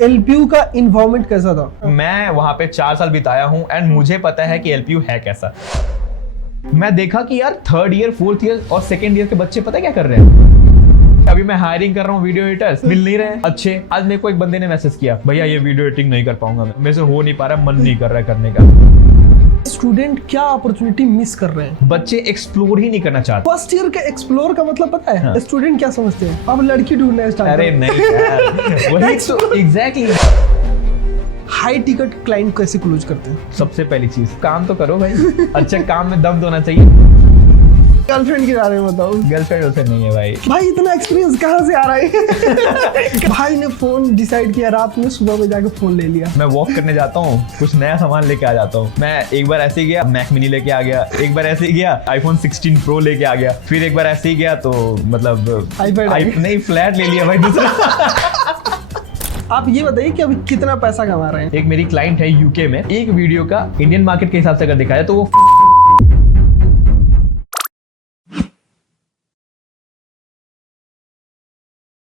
LPU का involvement कैसा था? मैं वहां पे 4 साल बिताया हूं एंड मुझे पता है कि एलपीयू है कैसा। मैं देखा कि यार 3rd ईयर 4th ईयर और 2nd ईयर के बच्चे पता क्या कर रहे हैं। अभी मैं हायरिंग कर रहा हूँ, वीडियो एडिटर्स मिल नहीं रहे हैं अच्छे। आज मेरे को एक बंदे ने मैसेज किया, भैया ये वीडियो एडिटिंग नहीं कर पाऊंगा, मेरे से हो नहीं पा रहा, मन नहीं कर रहा है करने का। स्टूडेंट क्या अपॉर्चुनिटी मिस कर रहे हैं? बच्चे एक्सप्लोर ही नहीं करना चाहते। फर्स्ट ईयर के एक्सप्लोर का मतलब पता है? हाँ। स्टूडेंट क्या समझते हैं? अब लड़की ढूंढना स्टार्ट। अरे नहीं यार, वही तो एग्जैक्टली। हाई टिकट क्लाइंट कैसे क्लोज करते हैं? सबसे पहली चीज, काम तो करो भाई। अच्छा काम में दम होना चाहिए। गर्लफ्रेंड के बारे में बताओ। गर्लफ्रेंड उसे नहीं है भाई। भाई इतना एक्सपीरियंस कहाँ से आ रहा है? भाई ने फोन डिसाइड किया रात में, सुबह में जाके फोन ले लिया। मैं वॉक करने जाता हूँ, कुछ नया सामान लेके आ जाता हूँ। मैं एक बार ऐसे ही गया, मैक मिनी लेके आ गया। एक बार ऐसे ही गया, iPhone 16 Pro लेके आ गया। फिर एक बार ऐसे ही गया तो मतलब नहीं, फ्लैट ले लिया भाई दूसरा। आप ये बताइए कि अभी कितना पैसा कमा रहे हैं? एक मेरी क्लाइंट है यूके में, एक वीडियो का इंडियन मार्केट के हिसाब से अगर देखा जाए तो वो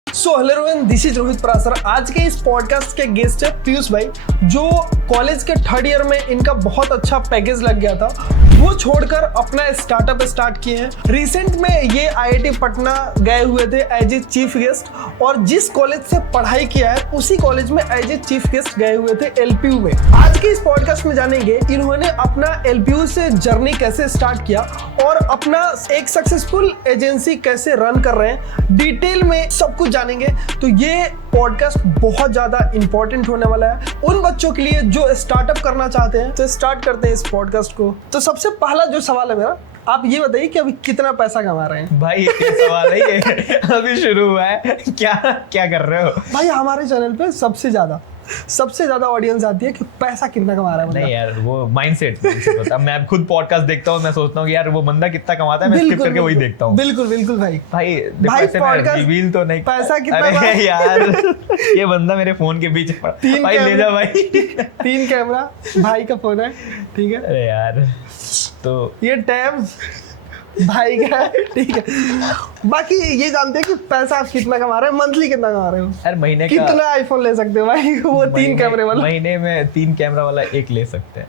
so hello everyone, this is Rohit Parashar. आज के इस पॉडकास्ट के गेस्ट है पीयूष भाई, जो कॉलेज के 3rd ईयर में इनका बहुत अच्छा पैकेज लग गया था। वो छोड़कर अपना स्टार्टअप स्टार्ट किए हैं। रिसेंट में ये आईआईटी पटना गए हुए थे एज ए चीफ गेस्ट, और जिस कॉलेज से पढ़ाई किया है उसी कॉलेज में एज ए चीफ गेस्ट गए हुए थे एलपीयू में। आज के इस पॉडकास्ट में जानेंगे इन्होंने अपना एलपीयू से जर्नी कैसे स्टार्ट किया और अपना एक सक्सेसफुल एजेंसी कैसे रन कर रहे हैं। डिटेल में सब कुछ जानेंगे। तो ये पॉडकास्ट बहुत ज्यादा इंपॉर्टेंट होने वाला है उन बच्चों के लिए जो स्टार्टअप करना चाहते हैं। तो स्टार्ट करते हैं इस पॉडकास्ट को। तो सबसे पहला जो सवाल है मेरा, आप ये बताइए कि अभी कितना पैसा कमा रहे हैं? भाई ये क्या सवाल है ये? अभी शुरू हुआ है, क्या क्या कर रहे हो भाई हमारे चैनल पे सबसे ज्यादा ऑडियंस आती है कि पैसा कितना कमा रहा है बंदा। नहीं यार, वो माइंडसेट होता है। मैं खुद पॉडकास्ट देखता हूँ, मैं सोचता हूँ कि यार वो बंदा कितना कमाता है, मैं स्किप करके वही देखता हूँ। बिल्कुल बिल्कुल भाई भाई पॉडकास्ट रिवील तो नहीं, पैसा कितना? अरे यार ये बंदा मेरे फोन के बीच भाई ले जा भाई। 3 कैमरा भाई का फोन है, ठीक है। अरे यार तो ये टैब भाई का है, ठीक है। बाकी ये जानते हैं कि पैसा आप कितना कमा रहे हैं, मंथली कितना कमा रहे हो? यार महीने का कितना आईफोन ले सकते हो भाई? वो 3 कैमरे वाला महीने में 3 कैमरा वाला एक ले सकते हैं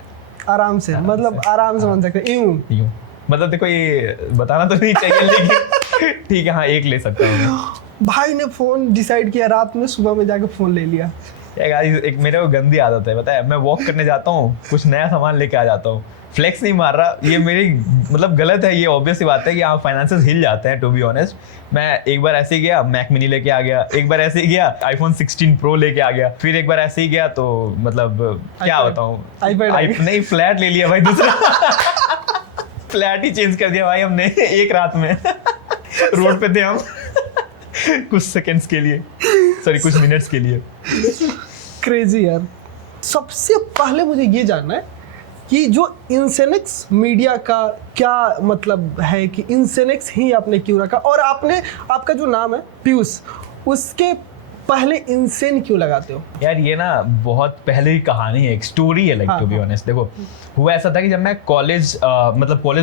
आराम से, मतलब आराम से बन सकते हैं। यूं मतलब देखो, ये बताना तो नहीं चाहिए लेकिन ठीक है, हाँ एक ले सकता हूँ। भाई ने फोन डिसाइड किया रात में, सुबह में जाके फोन ले लिया। एक मेरे को गंदी आदत है, पता है, मैं वॉक करने जाता हूँ, कुछ नया सामान लेके आ जाता हूँ। फ्लेक्स नहीं मार रहा, ये मेरी मतलब गलत है, ये ऑब्वियस सी बात है कि आप फाइनेंसेस हिल जाते हैं। टू बी ऑनेस्ट, मैं एक बार ऐसे ही गया, मैक मिनी लेके आ गया। एक बार ऐसे ही गया, iPhone 16 Pro लेके आ गया। फिर एक बार ऐसे ही गया तो मतलब क्या बताऊँ, नहीं फ्लैट ले लिया भाई दूसरा। फ्लैट ही चेंज कर दिया भाई हमने एक रात में। रोड पे थे हम कुछ सेकंड्स के लिए, सॉरी कुछ मिनट्स के लिए। क्रेजी यार। सबसे पहले मुझे ये जानना है कि जो इंसेनिक्स मीडिया का क्या मतलब है, कि इंसेनिक्स ही आपने क्यों रखा, और आपका जो नाम है पीयूष, उसके पहले इंसेन क्यों लगाते हो? यार ये ना बहुत पहले की कहानी है, एक स्टोरी है, लाइक टू बी ऑनेस्ट। देखो हुआ ऐसा था कि जब मैं कॉलेज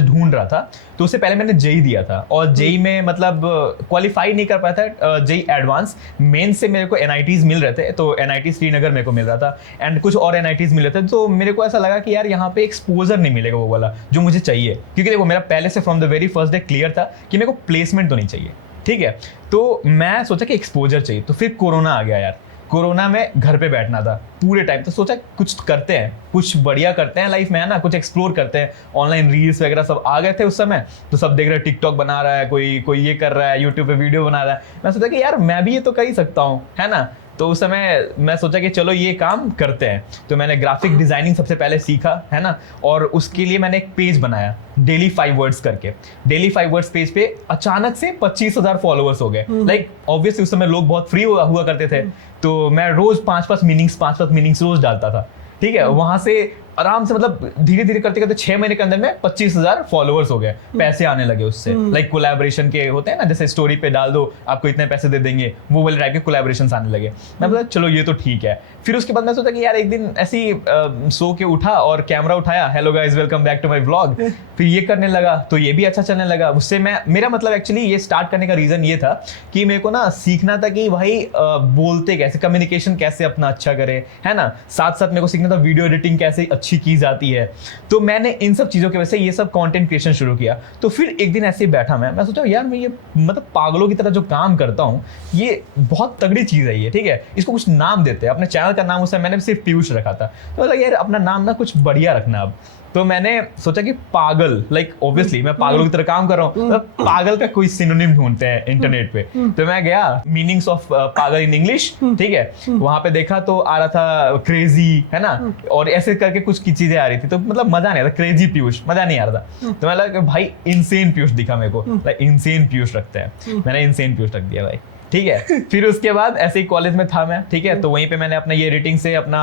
ढूंढ रहा था तो उससे पहले मैंने जेई दिया था, और जेई में मतलब क्वालिफाई नहीं कर पाया था। जेई एडवांस मेन से मेरे को एनआईटीज मिल रहे थे, तो एनआईटी श्रीनगर मेरे को मिल रहा था एंड कुछ और एनआईटीज मिल रहे थे। तो मेरे को ऐसा लगा कि यार यहाँ पे एक्सपोजर नहीं मिलेगा वो वाला जो मुझे चाहिए, क्योंकि देखो मेरा पहले से from the very first day clear था कि मेरे को प्लेसमेंट तो नहीं चाहिए, ठीक है। तो मैं सोचा कि एक्सपोजर चाहिए। तो फिर कोरोना आ गया यार, कोरोना में घर पे बैठना था पूरे टाइम, तो सोचा कुछ करते हैं, कुछ बढ़िया करते हैं लाइफ में, है ना, कुछ एक्सप्लोर करते हैं। ऑनलाइन रील्स वगैरह सब आ गए थे उस समय, तो सब देख रहे हैं, टिकटॉक बना रहा है कोई ये कर रहा है, यूट्यूब पे वीडियो बना रहा है। मैं सोचा कि यार मैं भी ये तो कर ही सकता हूँ, है ना। तो उस समय मैं सोचा कि चलो ये काम करते हैं। तो मैंने ग्राफिक डिजाइनिंग सबसे पहले सीखा, है ना, और उसके लिए मैंने एक पेज बनाया डेली 5 वर्ड्स करके। डेली 5 वर्ड्स पेज पे अचानक से 25,000 फॉलोअर्स हो गए। लाइक ऑब्वियसली उस समय लोग बहुत फ्री हुआ करते थे, तो मैं रोज 5-5 मीनिंग्स रोज डालता था, ठीक है। वहां से आराम से मतलब धीरे धीरे करते करते 6 महीने के अंदर में 25,000 फॉलोअर्स हो गए, पैसे आने लगे उससे। लाइक कोलैबोरेशन के होते हैं ना, जैसे स्टोरी पे डाल दो आपको इतने पैसे दे देंगे, वो वाले टाइप के कोलैबोरेशंस आने लगे। मैं बोला चलो ये तो ठीक है। फिर उसके बाद मैं सोचा कि यार एक दिन ऐसी सो के उठा और कैमरा उठाया, hello guys welcome back to my vlog, फिर ये करने लगा तो ये भी अच्छा चलने लगा। उससे मेरा मतलब एक्चुअली ये स्टार्ट करने का रीजन ये था कि मेरे को ना सीखना था कि भाई बोलते कैसे, कम्युनिकेशन कैसे अपना अच्छा करे, है ना। साथ साथ मेरे को सीखना था वीडियो एडिटिंग कैसे अच्छी की जाती है। तो मैंने इन सब चीजों की वजह से ये सब कंटेंट क्रिएशन शुरू किया। तो फिर एक दिन ऐसे ही बैठा मैं सोचा यार मैं ये मतलब पागलों की तरह जो काम करता हूँ ये बहुत तगड़ी चीज है ये, ठीक है, इसको कुछ नाम देते हैं। अपने चैनल का नाम उस समय मैंने सिर्फ पीयूष रखा था, तो लगा यार अपना नाम ना कुछ बढ़िया रखना अब। तो मैंने सोचा कि पागल, लाइक ऑब्वियसली मैं पागलों की तरह काम कर रहा हूँ, तो पागल का कोई सिनोनिम ढूंढते हैं इंटरनेट पे। तो मैं गया मीनिंग्स ऑफ पागल इन इंग्लिश, ठीक है, वहां पे देखा तो आ रहा था क्रेजी, है ना, और ऐसे करके कुछ की चीजें आ रही थी। तो मतलब मजा नहीं आ रहा, क्रेजी पीयूष मजा नहीं आ रहा था। तो मैं लगा भाई इनसेन पीयूष दिखा मेरे को, लाइक इनसेन पीयूष रखते हैं, मैंने इनसेन पीयूष रख दिया भाई, ठीक है। फिर उसके बाद ऐसे ही कॉलेज में था मैं, ठीक है, तो वहीं पे मैंने अपना ये एडिटिंग से अपना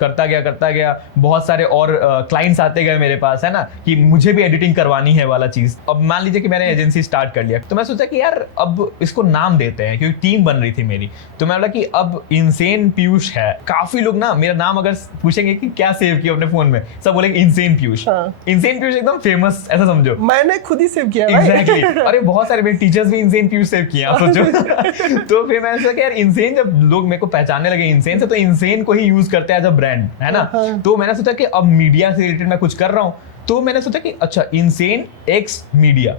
करता गया। बहुत सारे और क्लाइंट्स आते गए मेरे पास, है ना, कि मुझे भी एडिटिंग करवानी है वाला चीज। अब मान लीजिए कि मैंने एजेंसी स्टार्ट कर लिया, तो मैं सोचा कि यार अब इसको नाम देते हैं, क्योंकि टीम बन रही थी मेरी। तो मैं बोला कि अब इनसेन पीयूष है। काफी लोग ना मेरा नाम अगर पूछेंगे कि क्या सेव किया अपने फोन में, सब बोलेंगे इनसेन पीयूष। इनसेन पीयूष एकदम फेमस, ऐसा समझो। मैंने खुद ही सेव किया। एग्जैक्टली। अरे बहुत सारे मेरे टीचर्स भी इनसेन पीयूष सेव किए, आप सोचो। तो फिर मैंने सोचा कि यार इनसेन, जब लोग मेरे को पहचानने लगे इनसेन से, तो इनसेन को ही यूज करते हैं एज अ ब्रांड, है ना। तो मैंने सोचा कि अब मीडिया से रिलेटेड मैं कुछ कर रहा हूँ, तो मैंने सोचा कि अच्छा इनसेन एक्स मीडिया।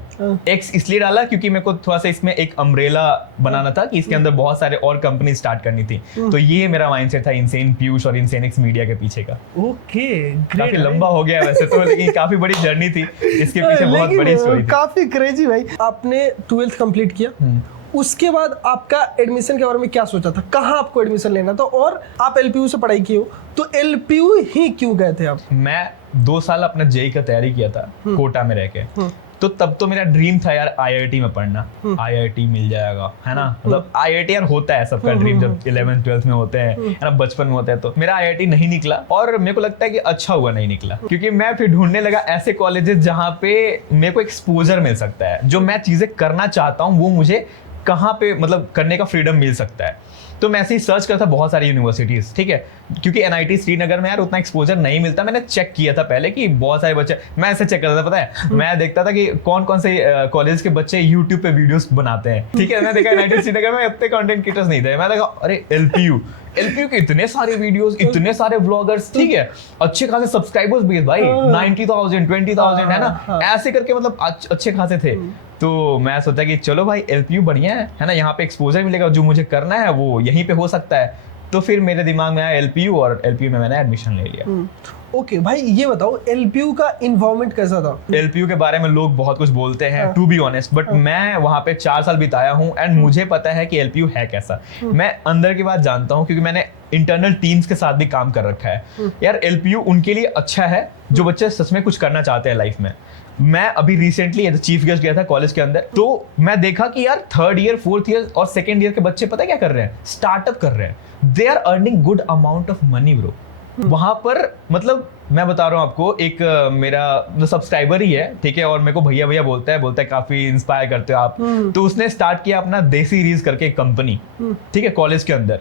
एक्स इसलिए डाला क्योंकि मेरे को थोड़ा सा इसमें एक अम्ब्रेला बनाना था कि इसके अंदर बहुत सारे और कंपनी स्टार्ट करनी थी। तो ये मेरा माइंडसेट था इनसेन पीयूष और इनसेन एक्स मीडिया के पीछे का। ओके, काफी लंबा हो गया वैसे तो, लेकिन काफी बड़ी जर्नी थी इसके पीछे, बहुत बड़ी स्टोरी थी। काफी क्रेजी भाई। आपने 12th कंप्लीट किया, उसके बाद आपका एडमिशन के बारे में क्या सोचा था, कहाँ आपको एडमिशन लेना था, और आप एलपीयू से पढ़ाई की हो तो एलपीयू ही क्यों गए थे आप? मैं 2 साल अपना जेई का तैयारी किया था कोटा में रह के। तो तब तो मेरा ड्रीम था यार आईआईटी में पढ़ना, आईआईटी मिल जाएगा, है ना, मतलब आईआईटी यार होता है सबका ड्रीम जब 11th 12th में होते हैं, है ना, बचपन में होता है। तो मेरा आईआईटी नहीं निकला, और मेरे को लगता है कि अच्छा हुआ नहीं निकला, क्योंकि मैं फिर ढूंढने लगा ऐसे कॉलेजेस जहाँ पे मेरे को एक्सपोजर मिल सकता है, जो मैं चीजें करना चाहता हूँ वो मुझे कहाँ पे मतलब करने का फ्रीडम मिल सकता है। तो मैं ऐसे ही सर्च करता बहुत सारी यूनिवर्सिटीज, ठीक है, क्योंकि एनआईटी श्रीनगर में यार उतना एक्सपोजर नहीं मिलता। मैंने चेक किया था पहले कि बहुत सारे बच्चे, मैं ऐसे चेक करता था, पता है, मैं देखता था कि कौन कौन से कॉलेज के बच्चे यूट्यूब पे वीडियोस बनाते हैं, ठीक है। मैं देखा एनआईटी श्रीनगर में इतने कंटेंट क्रिएटर्स नहीं थे। मैं देखा अरे एलपीयू के इतने सारे वीडियोस, इतने सारे व्लॉगर्स, ठीक है, अच्छे खासे सब्सक्राइबर्स भी भाई 90,000 20,000, है ना, ऐसे करके मतलब अच्छे खासे थे। तो मैं सोचा कि चलो भाई एलपीयू बढ़िया है ना, यहाँ पे एक्सपोजर मिलेगा, जो मुझे करना है वो यहीं पे हो सकता है। तो फिर मेरे दिमाग में आया एलपीयू, और एलपीयू में मैंने एडमिशन ले लिया। ओके भाई, ये बताओ एलपीयू का इन्वायरमेंट कैसा था? एलपीयू के बारे में लोग बहुत कुछ बोलते हैं, टू बी ऑनेस्ट, बट मैं वहाँ पे 4 साल बिताया हूँ एंड मुझे पता है कि एलपीयू है कैसा। मैं अंदर की बात जानता हूँ क्योंकि मैंने इंटरनल टीम्स के साथ भी काम कर रखा है। यार एलपीयू उनके लिए अच्छा है जो बच्चे सच में कुछ करना चाहते हैं लाइफ में। मैं अभी रिसेंटली एज चीफ गेस्ट गया था कॉलेज के अंदर, तो मैं देखा कि यार 3rd ईयर 4th ईयर और 2nd ईयर के बच्चे पता है क्या कर रहे हैं, स्टार्टअप कर रहे हैं। They are earning good amount of money bro. वहां पर मतलब मैं बता रहा हूँ आपको, एक मेरा सब्सक्राइबर ही है, ठीक है, और मेरे को भैया भैया बोलता है काफी इंस्पायर करते हो आप। तो उसने स्टार्ट किया अपना देसी रीज करके एक कंपनी, ठीक है, कॉलेज के अंदर।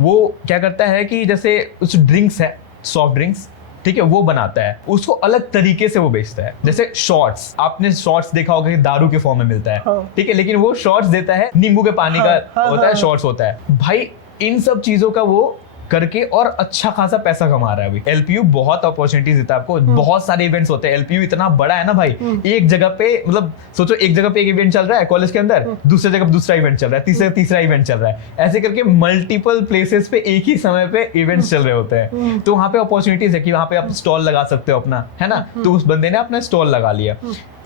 वो क्या करता है कि जैसे उस ड्रिंक्स है, सॉफ्ट ड्रिंक्स, ठीक है, वो बनाता है, उसको अलग तरीके से वो बेचता है। जैसे शॉर्ट्स, आपने शॉर्ट्स देखा होगा कि दारू के फॉर्म में मिलता है, ठीक है, लेकिन वो शॉर्ट्स देता है नींबू के पानी का होता है, शॉर्ट्स होता है। भाई इन सब चीजों का वो करके और अच्छा खासा पैसा कमा रहा है अभी। एलपीयू बहुत अपॉर्चुनिटीज देता है आपको, बहुत सारे इवेंट्स होते हैं। एलपीयू इतना बड़ा है ना भाई, एक जगह पे मतलब सोचो, एक जगह पे एक इवेंट चल रहा है कॉलेज के अंदर, दूसरी जगह दूसरा इवेंट चल रहा है, तीसरा इवेंट चल रहा है, ऐसे करके मल्टीपल प्लेसेस पे एक ही समय पे इवेंट्स चल रहे होते हैं। तो वहां पे अपॉर्चुनिटीज है कि वहां पे आप स्टॉल लगा सकते हो अपना, है ना। तो उस बंदे ने अपना स्टॉल लगा लिया।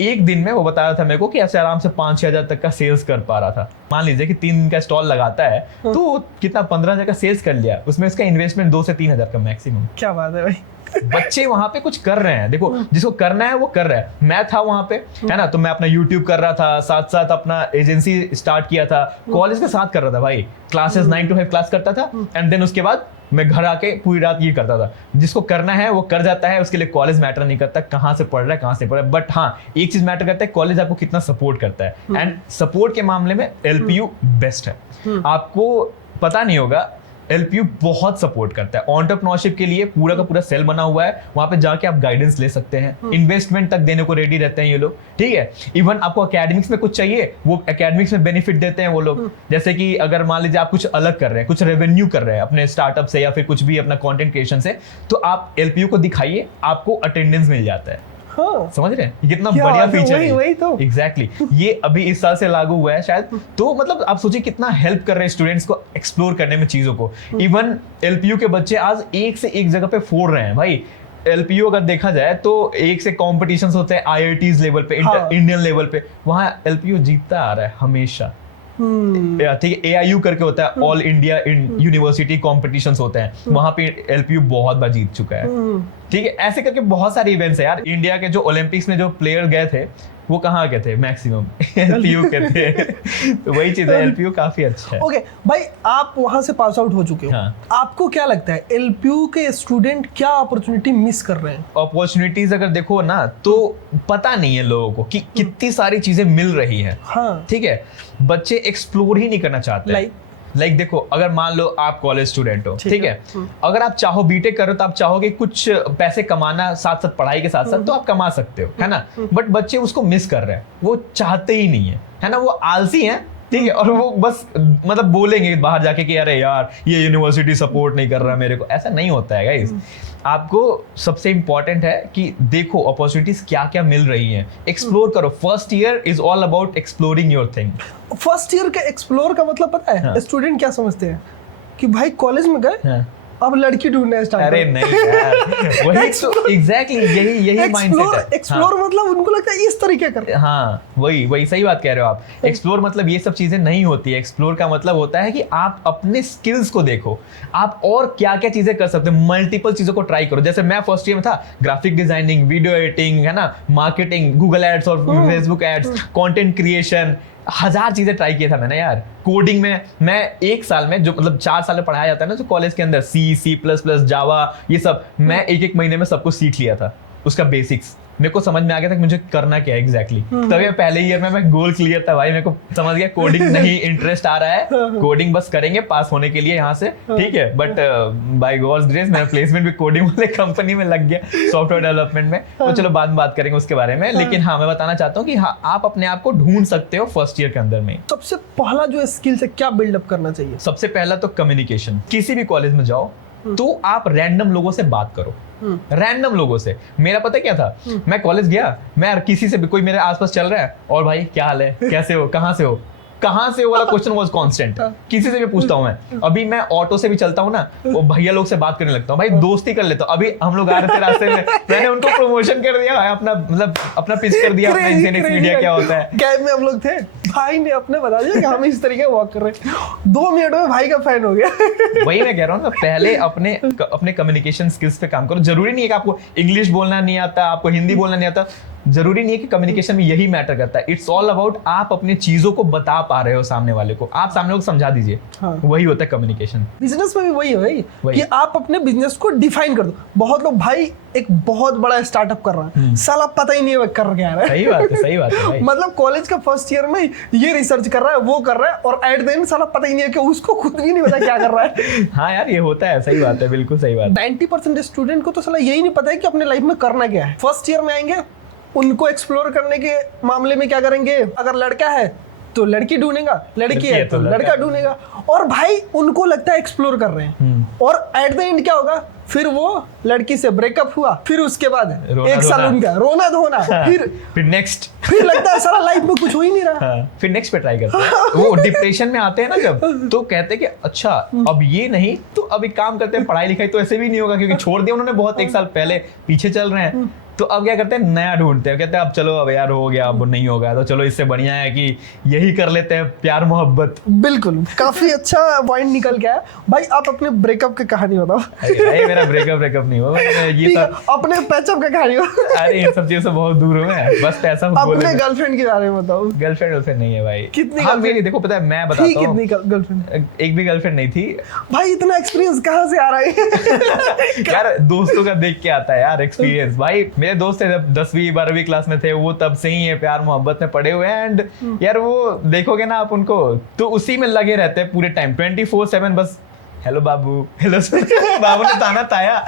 एक दिन में वो बता रहा था मेरे को कि ऐसे आराम से 5-6 हजार तक का सेल्स कर पा रहा था। मान लीजिए कि 3 दिन का स्टॉल लगाता है तो कितना 15 हजार का सेल्स कर लिया, उसमें उसका इन्वेस्टमेंट 2 से 3 हजार का मैक्सिमम। क्या बात है भाई। बच्चे वहां पे कुछ कर रहे हैं, देखो जिसको करना है वो कर रहा है। मैं था वहां पे, है ना, तो मैं अपना यूट्यूब कर रहा था, साथ साथ अपना एजेंसी स्टार्ट किया था, कॉलेज के साथ कर रहा था भाई। क्लासेस 9 to 5 क्लास करता था एंड देन उसके बाद मैं घर आके पूरी रात ये करता था। जिसको करना है वो कर जाता है, उसके लिए कॉलेज मैटर नहीं करता कहाँ से पढ़ रहा है, कहाँ से पढ़ रहा है। बट हाँ, एक चीज मैटर करता है, कॉलेज आपको कितना सपोर्ट करता है। एंड सपोर्ट के मामले में एलपीयू बेस्ट है। आपको पता नहीं होगा, एलपीयू बहुत सपोर्ट करता है। एंटरप्रेन्योरशिप के लिए पूरा का पूरा सेल बना हुआ है, वहां पे जाके आप गाइडेंस ले सकते हैं, इन्वेस्टमेंट तक देने को रेडी रहते हैं ये लोग, ठीक है। इवन आपको एकेडमिक्स में कुछ चाहिए, वो एकेडमिक्स में बेनिफिट देते हैं वो लोग। जैसे कि अगर मान लीजिए आप कुछ अलग कर रहे हैं, कुछ रेवेन्यू कर रहे हैं अपने स्टार्टअप से या फिर कुछ भी अपना कंटेंट क्रिएशन से, तो आप एलपीयू को दिखाइए, आपको अटेंडेंस मिल जाता है। हाँ। समझ रहे हैं कितना बढ़िया फीचर है। वही तो एग्जैक्टली ये अभी इस साल से लागू हुआ है शायद। तो मतलब आप सोचिए कितना हेल्प कर रहे हैं स्टूडेंट्स को एक्सप्लोर करने में चीजों को। इवन एलपीयू के बच्चे आज एक से एक जगह पे फोड़ रहे हैं भाई। एलपीयू अगर देखा जाए तो एक से कॉम्पिटिशंस होते हैं आईआईटीज लेवल पे, इंडियन लेवल पे, वहां एलपीयू जीतता आ रहा है हमेशा। ठीक है, AIU करके होता है, ऑल इंडिया यूनिवर्सिटी कॉम्पिटिशंस होते हैं, वहां पे एलपीयू बहुत बार जीत चुका है। ठीक है, ऐसे करके बहुत सारे इवेंट्स है यार। इंडिया के जो ओलंपिक्स में जो प्लेयर गए थे वो कहाँ के थे, मैक्सिमम एलपीयू के थे। तो वही चीज है, एलपीयू काफी अच्छा है। ओके भाई, आप वहां से पास आउट हो चुके हो। हाँ। आपको क्या लगता है एलपीयू के स्टूडेंट क्या अपॉर्चुनिटी मिस कर रहे हैं? अपॉर्चुनिटीज अगर देखो ना तो पता नहीं है लोगों को कि कितनी सारी चीजें मिल रही हैं। हाँ। ठीक है, बच्चे एक्सप्लोर ही नहीं करना चाहते। लाइक देखो, अगर मान लो आप कॉलेज स्टूडेंट हो, ठीक है, अगर आप चाहो बीटेक कर रहे हो तो आप चाहोगे कुछ पैसे कमाना साथ साथ पढ़ाई के साथ साथ, तो आप कमा सकते हो, है ना। बट बच्चे उसको मिस कर रहे हैं, वो चाहते ही नहीं है ना, वो आलसी हैं, ठीक है, और वो बस मतलब बोलेंगे बाहर जाके कि अरे यार ये यूनिवर्सिटी सपोर्ट नहीं कर रहा मेरे को। ऐसा नहीं होता है गाइस। आपको सबसे इंपॉर्टेंट है कि देखो अपॉर्चुनिटीज क्या क्या मिल रही हैं, एक्सप्लोर करो। First year is all about exploring your thing. First year का एक्सप्लोर का मतलब पता है? हाँ। स्टूडेंट क्या समझते हैं कि भाई कॉलेज में गए, हाँ। अब लड़की ढूंढना स्टार्ट। अरे नहीं यार, वही तो एग्जैक्टली यही माइंडसेट है। एक्सप्लोर मतलब उनको लगता है इस तरीके कर। हाँ, वही सही बात कह रहे हो आप। एक्सप्लोर मतलब ये सब चीजें नहीं होती है। एक्सप्लोर का मतलब होता है कि आप अपने स्किल्स को देखो, आप और क्या क्या चीजें कर सकते हो, मल्टीपल चीजों को ट्राई करो। जैसे मैं फर्स्ट ईयर में था, ग्राफिक डिजाइनिंग, वीडियो एडिटिंग, है ना, मार्केटिंग, गूगल एड्स और फेसबुक एड्स, कंटेंट क्रिएशन, 1000 चीजें ट्राई किया था मैंने यार। कोडिंग में मैं एक साल में, जो मतलब 4 साल में पढ़ाया जाता है ना जो कॉलेज के अंदर, C++, जावा, ये सब मैं एक महीने में सब कुछ सीख लिया था, उसका बेसिक्स। मेरे को समझ में आ गया था कि मुझे करना क्या है एग्जैक्टली। तभी पहले ईयर में मैं गोल क्लियर था भाई, मेरे को समझ गया कोडिंग नहीं इंटरेस्ट आ रहा है, कोडिंग बस करेंगे पास होने के लिए यहाँ से, ठीक है। बट बाय गॉड्स ग्रेस मेरा प्लेसमेंट भी कोडिंग वाले कंपनी में लग गया, सॉफ्टवेयर डेवलपमेंट में। तो चलो बाद में बात करेंगे उसके बारे में। लेकिन हाँ, मैं बताना चाहता हूँ कि हाँ, आप अपने आप को ढूंढ सकते हो फर्स्ट ईयर के अंदर में। सबसे पहला जो स्किल है क्या बिल्डअप करना चाहिए? सबसे पहला तो कम्युनिकेशन। किसी भी कॉलेज में जाओ तो आप रैंडम लोगों से बात करो, रैंडम लोगों से। मेरा पता क्या था, मैं कॉलेज गया, मैं किसी से भी, कोई मेरे आसपास चल रहा है, और भाई क्या हाल है, कैसे हो, कहाँ से हो वाला क्वेश्चन वाज कांस्टेंट। किसी से भी पूछता हूं मैं। अभी मैं ऑटो से भी चलता हूं ना, वो भैया लोग से बात करने लगता हूं, भाई दोस्ती कर लेता हूं। अभी हम लोग आ रहे थे रास्ते में, मैंने उनको प्रमोशन कर दिया, अपना मतलब अपना पिच कर दिया, अपना इंजीनियरिंग मीडिया क्या होता है। कैब में हम लोग थे, भाई ने अपने बता दिया कि हम इस तरीके वॉक कर रहे हैं, 2 मिनट में भाई का फैन हो गया। वही मैं कह रहा हूँ ना, पहले अपने कम्युनिकेशन स्किल्स पे काम करो। जरूरी नहीं है कि आपको इंग्लिश बोलना नहीं आता, आपको हिंदी बोलना नहीं आता, जरूरी नहीं है कि कम्युनिकेशन में यही मैटर करता है। इट्स ऑल अबाउट आप अपनी चीजों को बता पा रहे हो सामने वाले को, आप सामने को समझा दीजिए। हाँ। वही होता है कम्युनिकेशन। बिजनेस में भी वही है भाई कि आप अपने बिजनेस को डिफाइन कर दो। बहुत लोग भाई एक बहुत बड़ा स्टार्टअप कर रहा है, साला पता ही नहीं है कर क्या रहा है। सही बात है भाई। मतलब कॉलेज का फर्स्ट ईयर में ये रिसर्च कर रहा है, वो कर रहा है, और एट द एंड साला पता ही नहीं है कि उसको खुद भी नहीं पता क्या कर रहा है। हाँ यार, ये होता है, सही बात है, बिल्कुल सही बात। 90% स्टूडेंट को तो साला यही नहीं पता है कि अपने लाइफ में करना क्या है। फर्स्ट ईयर में आएंगे, उनको एक्सप्लोर करने के मामले में क्या करेंगे, अगर लड़का है तो लड़की ढूंढेगा, लड़की है तो लड़का ढूंढेगा, और भाई उनको लगता है एक्सप्लोर कर रहे हैं। और एट द एंड क्या होगा, फिर वो लड़की से ब्रेकअप हुआ, फिर उसके बाद 1 साल उनका रोना धोना, फिर नेक्स्ट, फिर लगता है सारा लाइफ में कुछ हो ही नहीं रहा। फिर नेक्स्ट पे ट्राई करते हैं। वो डिप्रेशन में आते हैं ना जब, तो कहते हैं कि अच्छा अब ये नहीं तो अब एक काम करते हैं, पढ़ाई लिखाई तो ऐसे भी नहीं होगा, क्योंकि छोड़ दिया उन्होंने बहुत, 1 साल पहले, पीछे चल रहे हैं। तो अब क्या करते हैं, नया ढूंढते हैं, कहते हैं अब चलो अब यार हो गया, अब नहीं होगा तो चलो इससे बढ़िया है कि यही कर लेते हैं, प्यार मोहब्बत। बिल्कुल, काफी अच्छा पॉइंट निकल गया है भाई। आप अपने ब्रेकअप की कहानी बताओ। अरे मेरा ब्रेकअप नहीं हुआ, ये सब अपने पैचअप की कहानी बताओ। अरे इन सब चीजों से बहुत दूर हूँ मैं, बस पैसा अपने गर्लफ्रेंड के बारे में बताओ। गर्लफ्रेंड नहीं है भाई। कितनी हाँ, मेरी देखो पता है, मैं बताता हूँ, कितनी गर्लफ्रेंड? एक भी गर्लफ्रेंड नहीं थी भाई। इतना एक्सपीरियंस कहाँ से आ रहा है? यार दोस्तों का देख के आता है यार एक्सपीरियंस। भाई मेरे दोस्त थे जब 10वीं 12वीं क्लास में थे, वो तब से ही है प्यार मोहब्बत में पड़े हुए हैं। एंड यार वो देखोगे ना आप उनको, तो उसी में लगे रहते हैं पूरे टाइम 24/7। बस हेलो बाबू, हेलो बाबू ने ताना ताया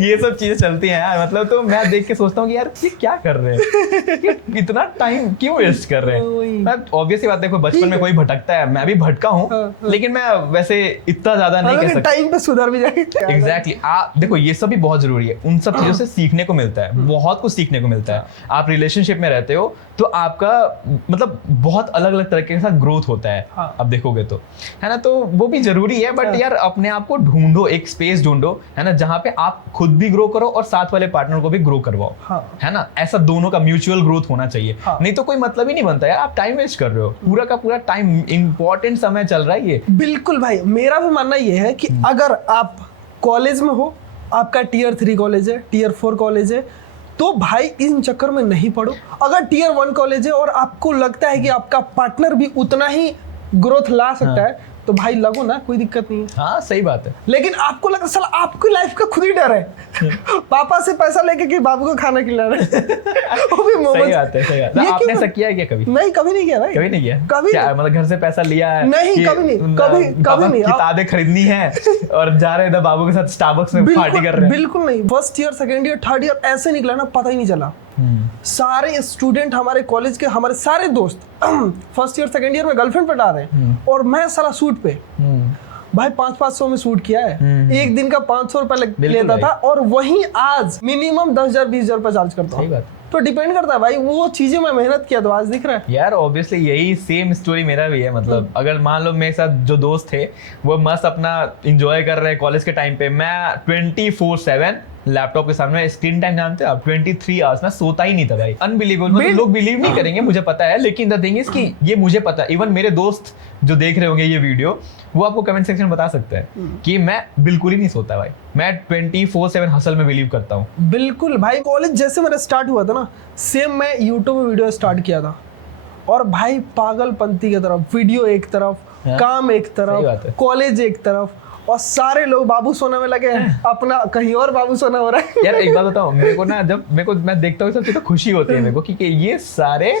ये सब चीजें चलती हैं यार। मतलब तो मैं देख के सोचता हूँ कि यार ये क्या कर रहे हैं, ये इतना टाइम क्यों वेस्ट कर रहे हैं। मैं ऑब्वियसली बात, देखो बचपन में कोई भटकता है, मैं भी भटका हूँ, लेकिन मैं वैसे इतना ज्यादा नहीं कह सकता, टाइम पे सुधर भी जाए। एग्जैक्टली देखो ये सब भी बहुत जरूरी है, उन सब चीजों से सीखने को मिलता है, बहुत कुछ सीखने को मिलता है। आप रिलेशनशिप में रहते हो तो आपका मतलब बहुत अलग अलग तरीके के साथ ग्रोथ होता है। अब देखोगे तो है ना, तो वो भी जरूरी है। बट यार अपने आप को ढूंढो, एक स्पेस ढूंढो है ना, जहाँ पे आप खुद भी ग्रो करो और साथ वाले पार्टनर को भी ग्रो करवाओ। है ना, ऐसा दोनों का म्यूचुअल ग्रोथ होना चाहिए। नहीं तो कोई मतलब ही नहीं बनता यार, आप टाइम वेस्ट कर रहे हो, पूरा का पूरा टाइम, इंपॉर्टेंट समय चल रहा है ये। बिल्कुल भाई, मेरा भी मानना ये है कि अगर आप कॉलेज में हो, आपका Tier 3 कॉलेज है, Tier 4 कॉलेज है, तो भाई इन चक्कर में नहीं पड़ो। अगर Tier 1 कॉलेज है और आपको लगता है कि आपका पार्टनर भी उतना ही ग्रोथ ला सकता है, तो भाई लगो ना, कोई दिक्कत नहीं है। हाँ सही बात है। लेकिन आपको लगता साला आपकी लाइफ का खुद ही डर है पापा से पैसा लेके कि बाबू को खाना खिलाना है वो भी सही बात है, सही बात है। आपने ऐसा किया है क्या कभी? नहीं, कभी नहीं किया भाई। कभी नहीं किया? कभी क्या मतलब घर से पैसा लिया है? नहीं, कभी नहीं, कभी नहीं। किताबें खरीदनी है और जा रहे थे बाबू के साथ स्टारबक्स में पार्टी कर रहे हैं? बिल्कुल नहीं। First year, second year, third year ऐसे निकला ना, पता ही नहीं चला। सारे स्टूडेंट हमारे कॉलेज के, हमारे सारे दोस्त फर्स्ट ईयर सेकंड ईयर में गर्लफ्रेंड पटा रहे हैं और मैं साला सूट पे भाई 500-500 में सूट किया है। एक दिन का 500 रुपए लेता था और वहीं आज मिनिमम 10,000 20,000 रुपए चार्ज करता हूँ। तो डिपेंड करता है भाई, वो चीजें मैं मेहनत किया तो आज दिख रहा है यार। ऑब्वियसली यही सेम स्टोरी मेरा भी है। मतलब अगर मान लो मेरे साथ जो दोस्त थे वो मस्त अपना एंजॉय कर रहे हैं कॉलेज के टाइम पे, मैं 24/7 लैपटॉप के सामने, स्क्रीन टाइम जानते हो आप, 23 आवर्स में सोता ही नहीं था भाई। अनबिलीवेबल, मतलब लोग बिलीव नहीं करेंगे, मुझे पता है, लेकिन द थिंग इज कि ये मुझे पता है। इवन मेरे दोस्त जो देख रहे होंगे ये वीडियो, वो आपको कमेंट सेक्शन में बता सकते हैं कि मैं बिल्कुल ही नहीं सोता भाई, मैं 24/7 हसल में बिलीव करता हूँ। बिल्कुल भाई, कॉलेज जैसे मेरा स्टार्ट हुआ था ना, सेम मैं यूट्यूब में वीडियो स्टार्ट किया था और भाई पागलपंती की तरफ, वीडियो एक तरफ, काम एक तरफ, कॉलेज एक तरफ, और सारे लोग बाबू सोना में लगे हैं, अपना कहीं और बाबू सोना हो रहा है। यार एक बात बताओ, मेरे को ना, जब मैं देखता हूँ सबसे तो खुशी होती है मेरे को कि ये सारे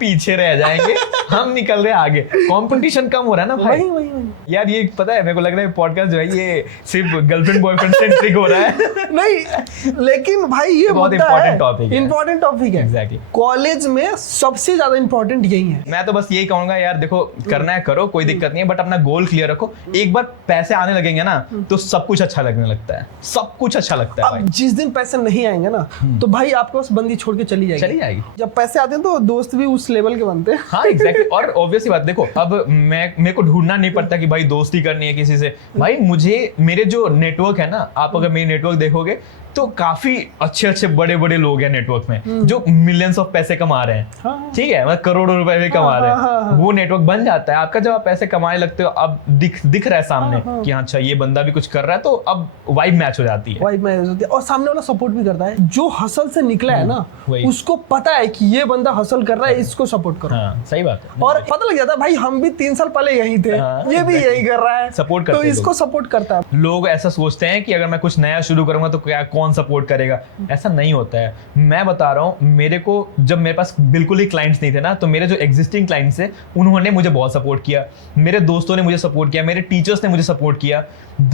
पीछे रह जाएंगे, हम निकल रहे आगे, कंपटीशन कम हो रहा है ना भाई। वही। यार ये पता है, मेरे को लग रहा है पॉडकास्ट जो है ये सिर्फ गर्लफ्रेंड बॉयफ्रेंड सेंट्रिक हो रहा है नहीं, लेकिन भाई ये बहुत इंपॉर्टेंट टॉपिक है। इंपॉर्टेंट टॉपिक है एग्जैक्टली। कॉलेज में सबसे ज्यादा इंपॉर्टेंट यही है। मैं तो बस यही कहूंगा यार, देखो करना है करो, कोई दिक्कत नहीं है, बट अपना गोल क्लियर रखो। एक बार पैसे आने लगेंगे ना तो सब कुछ अच्छा लगने लगता है, सब कुछ अच्छा लगता है। अब जिस दिन पैसे नहीं आएंगे ना तो भाई आपके पास बंदी छोड़ के चली जाएगी। जब पैसे आते हैं तो दोस्त भी उस लेवल के बनते हैं। हाँ एग्जैक्टली। और ऑब्वियसली बात, देखो अब मेरे को ढूंढना नहीं पड़ता कि भाई दोस्ती करनी है किसी से। भाई मुझे, मेरे जो नेटवर्क है ना, आप अगर मेरी नेटवर्क देखोगे तो काफी अच्छे बड़े लोग हैं नेटवर्क में जो मिलियंस ऑफ पैसे कमा रहे हैं। ठीक है, मतलब करोड़ों रुपए भी कमा रहे हैं। वो नेटवर्क बन जाता है आपका जब आप पैसे कमाने लगते हो। अब दिख रहा है सामने कि हाँ अच्छा ये बंदा भी कुछ कर रहा है, तो अब वाइब मैच हो जाती है। वाइब मैच होती है और सामने वाला सपोर्ट भी करता है। जो हसल से निकला है ना, उसको पता है कि ये बंदा हसल कर रहा है, इसको सपोर्ट करो। सही बात है। और पता लग जाता है भाई हम भी 3 साल पहले यही थे, ये भी यही कर रहा है, सपोर्ट करते तो इसको सपोर्ट करता है। लोग ऐसा सोचते हैं कि अगर मैं कुछ नया शुरू करूंगा तो क्या कौन सपोर्ट करेगा, ऐसा नहीं होता है। मैं बता रहा हूँ, मेरे को जब मेरे पास बिल्कुल ही क्लाइंट्स नहीं थे ना, तो मेरे जो एग्जिस्टिंग क्लाइंट्स थे उन्होंने मुझे बहुत सपोर्ट किया, मेरे दोस्तों ने मुझे सपोर्ट किया, मेरे टीचर्स ने मुझे सपोर्ट किया।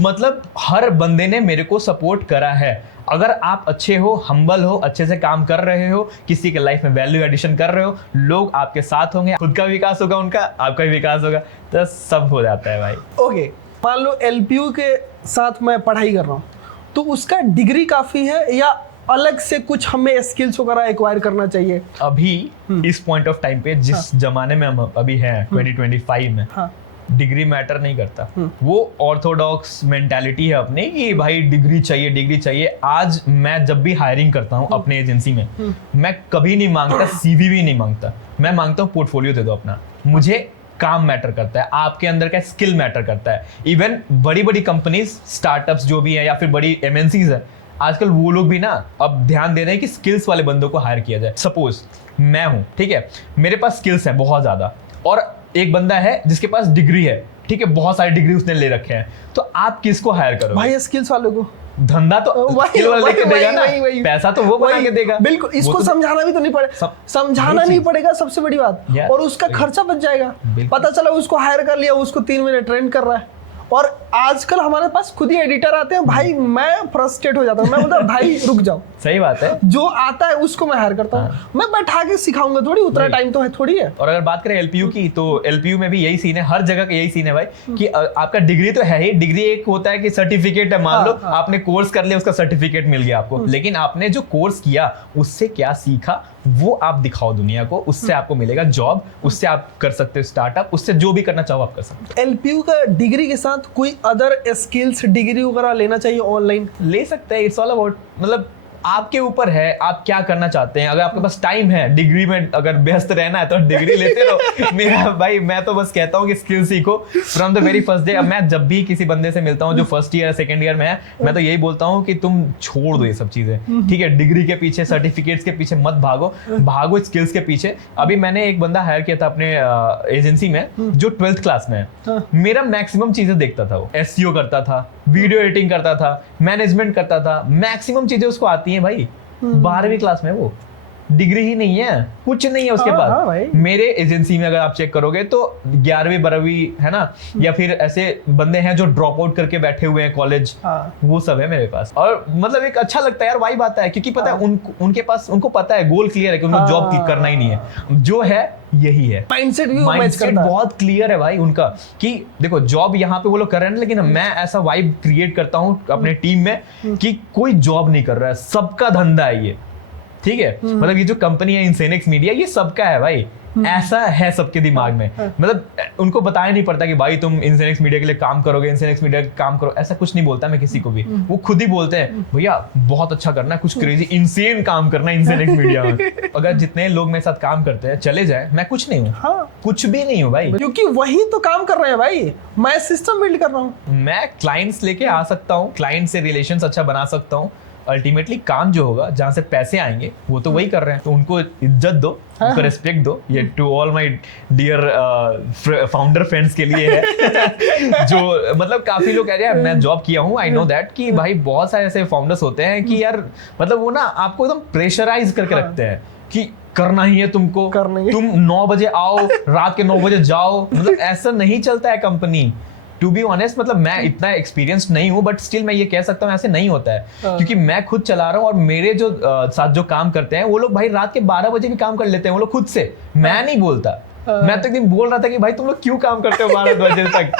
मतलब हर बंदे ने मेरे को सपोर्ट करा है। अगर आप अच्छे हो, हम्बल हो, अच्छे से काम कर रहे हो, किसी के लाइफ में वैल्यू एडिशन कर रहे हो, लोग आपके साथ होंगे, खुद का विकास होगा, उनका आपका भी विकास होगा, तो सब हो जाता है भाई। ओके, मान लो LPU के साथ मैं पढ़ाई कर रहा हूँ, तो उसका डिग्री काफी है या अलग से कुछ हमें स्किल्स वगैरह एक्वायर करना चाहिए? अभी इस पॉइंट ऑफ टाइम पे जिस जमाने में हम अभी हैं 2025 में, डिग्री मैटर नहीं करता। वो ऑर्थोडॉक्स मेंटालिटी है अपनी कि भाई डिग्री चाहिए। आज मैं जब भी हायरिंग करता हूँ अपने एजेंसी में, मैं कभी नहीं मांगता सीवी भी नहीं मांगता, मैं मांगता हूँ पोर्टफोलियो दे दो अपना। मुझे काम मैटर करता है, आपके अंदर का स्किल मैटर करता है। इवन बड़ी बड़ी कंपनीज, स्टार्टअप्स जो भी है या फिर बड़ी एमएनसीज है, आजकल वो लोग भी ना अब ध्यान दे रहे हैं कि स्किल्स वाले बंदों को हायर किया जाए। सपोज मैं हूं, ठीक है, मेरे पास स्किल्स है बहुत ज्यादा, और एक बंदा है जिसके पास डिग्री है, ठीक है, बहुत सारी डिग्री उसने ले रखे हैं, तो आप किसको हायर करोगे? भाई स्किल्स वाले को। धंधा तो स्किल वाला लेके देगा ना, पैसा तो वो बना के देगा। बिल्कुल, इसको समझाना भी तो नहीं पड़ेगा, समझाना नहीं पड़ेगा, सबसे बड़ी बात, और उसका खर्चा बच जाएगा। पता चला उसको हायर कर लिया, उसको 3 महीने ट्रेन कर रहा है, और आजकल हमारे पास खुद ही एडिटर आते हैं, भाई मैं फ्रस्ट्रेट हो जाता हूँ, मैं बोलता हूँ भाई रुक जाओ। सही बात है, जो आता है उसको मैं हायर करता हूँ, मैं बैठा के सिखाऊंगा थोड़ी, उतना टाइम तो है थोड़ी है। और अगर बात करें एलपीयू की, तो एलपीयू में भी यही सीन है, हर जगह का यही सीन है भाई, कि आपका डिग्री तो है ही, डिग्री एक होता है कि सर्टिफिकेट है, मान लो आपने कोर्स कर लिया, उसका सर्टिफिकेट मिल गया आपको, लेकिन आपने जो कोर्स किया उससे क्या सीखा वो आप दिखाओ दुनिया को, उससे आपको मिलेगा जॉब, उससे आप कर सकते हो स्टार्टअप, उससे जो भी करना चाहो आप कर सकते हो। एलपीयू का डिग्री के साथ कोई अदर स्किल्स डिग्री वगैरह लेना चाहिए, ऑनलाइन ले सकते हैं, इट्स ऑल अबाउट, मतलब आपके ऊपर है आप क्या करना चाहते हैं। अगर आपके पास टाइम है, डिग्री में अगर व्यस्त रहना है तो डिग्री लेते रहो। मेरा भाई, मैं तो बस कहता हूँ कि स्किल सीखो from the very first day. अब मैं जब भी किसी बंदे से मिलता हूँ जो फर्स्ट ईयर सेकंड ईयर में है, मैं तो यही बोलता हूँ कि तुम छोड़ दो ये सब चीजें, ठीक है, डिग्री के पीछे, सर्टिफिकेट्स के पीछे मत भागो, भागो स्किल्स के पीछे। अभी मैंने एक बंदा हायर किया था अपने एजेंसी में जो 12th क्लास में है, मेरा मैक्सिमम चीजें देखता था, वो एसईओ करता था, वीडियो एडिटिंग करता था, मैनेजमेंट करता था, मैक्सिमम चीजें उसको आती हैं भाई। 12वीं क्लास में वो, डिग्री ही नहीं है, कुछ नहीं है उसके पास। मेरे एजेंसी में अगर आप चेक करोगे तो 11वीं 12वीं है ना, या फिर ऐसे बंदे हैं जो ड्रॉप आउट करके बैठे हुए हैं कॉलेज, वो सब है मेरे पास। और मतलब एक अच्छा लगता है यार, वाइब आता है, क्योंकि पता है उनके पास, उनको पता है, गोल क्लियर है कि उनको जॉब करना ही नहीं है, जो है यही है। माइंडसेट बहुत क्लियर है भाई उनका, कि देखो जॉब यहाँ पे वो लोग कर रहे हैं, लेकिन मैं ऐसा वाइब क्रिएट करता हूँ अपने टीम में कि कोई जॉब नहीं कर रहा है, सबका धंधा है ये, ठीक है। मतलब ये जो कंपनी है इंसेनिक्स मीडिया, ये सबका है भाई, ऐसा है सबके दिमाग में। मतलब उनको बताया नहीं पड़ता कि भाई तुम इंसेनिक्स मीडिया के लिए काम करोगे, इंसेनिक्स मीडिया के काम करो, ऐसा कुछ नहीं बोलता मैं किसी को भी। वो खुद ही बोलते हैं भैया बहुत अच्छा करना है, कुछ क्रेजी इंसेन काम करना है इंसेनिक्स मीडिया में। अगर जितने लोग मेरे साथ काम करते हैं चले जाए, मैं कुछ नहीं हूँ, कुछ भी नहीं हूँ भाई, क्योंकि वही तो काम कर रहे हैं भाई, मैं सिस्टम बिल्ड कर रहा हूँ, मैं क्लाइंट्स लेके आ सकता हूँ, क्लाइंट से रिलेशंस अच्छा बना सकता हूँ। अल्टीमेटली काम जो होगा, जहां से पैसे आएंगे, वो तो वही कर रहे हैं, तो उनको इज्जत दो, उनको रिस्पेक्ट दो। ये to all my dear founder friends के लिए है जो मतलब काफी लोग कह रहे हैं, मैं जॉब किया हूँ, आई नो दैट, कि भाई बहुत सारे ऐसे फाउंडर्स होते हैं कि यार मतलब वो ना आपको एकदम प्रेशराइज करके रखते हैं कि करना ही है तुमको, तुम 9 बजे आओ, रात के 9 बजे जाओ। मतलब ऐसा नहीं चलता है कंपनी। टू बी ऑनेस्ट, मतलब मैं इतना एक्सपीरियंस नहीं हूँ, बट स्टिल मैं ये कह सकता हूँ ऐसे नहीं होता है, क्योंकि मैं खुद चला रहा हूँ, और मेरे जो साथ जो काम करते हैं वो लोग भाई रात के 12 बजे भी काम कर लेते हैं वो लोग खुद से, मैं नहीं बोलता। मैं तो एक दिन बोल रहा था कि भाई तुम लोग क्यों काम करते हो 12 बजे तक,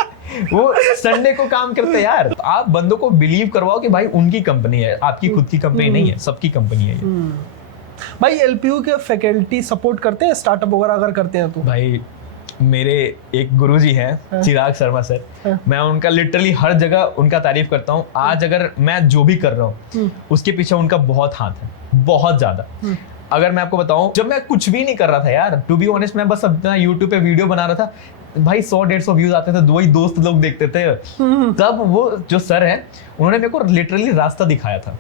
वो संडे को काम करते हैं यार। आप बंदों को बिलीव करवाओ कि भाई उनकी कंपनी है, आपकी खुद की कंपनी नहीं है, सबकी कंपनी है ये। भाई एलपीयू के फैकल्टी सपोर्ट करते हैं स्टार्टअप वगैरह अगर करते हैं तो? भाई मेरे एक गुरुजी हैं चिराग शर्मा सर, मैं उनका लिटरली हर जगह उनका तारीफ करता हूँ। आज अगर मैं जो भी कर रहा हूँ उसके पीछे उनका बहुत हाथ है, बहुत ज्यादा। अगर मैं आपको बताऊं, जब मैं कुछ भी नहीं कर रहा था यार, टू बी ऑनेस्ट, मैं बस अपना यूट्यूब पे वीडियो बना रहा था भाई, 100-150 व्यूज आते थे, 2 ही दोस्त लोग देखते थे। तब वो जो सर है उन्होंने मेरे को लिटरली रास्ता दिखाया था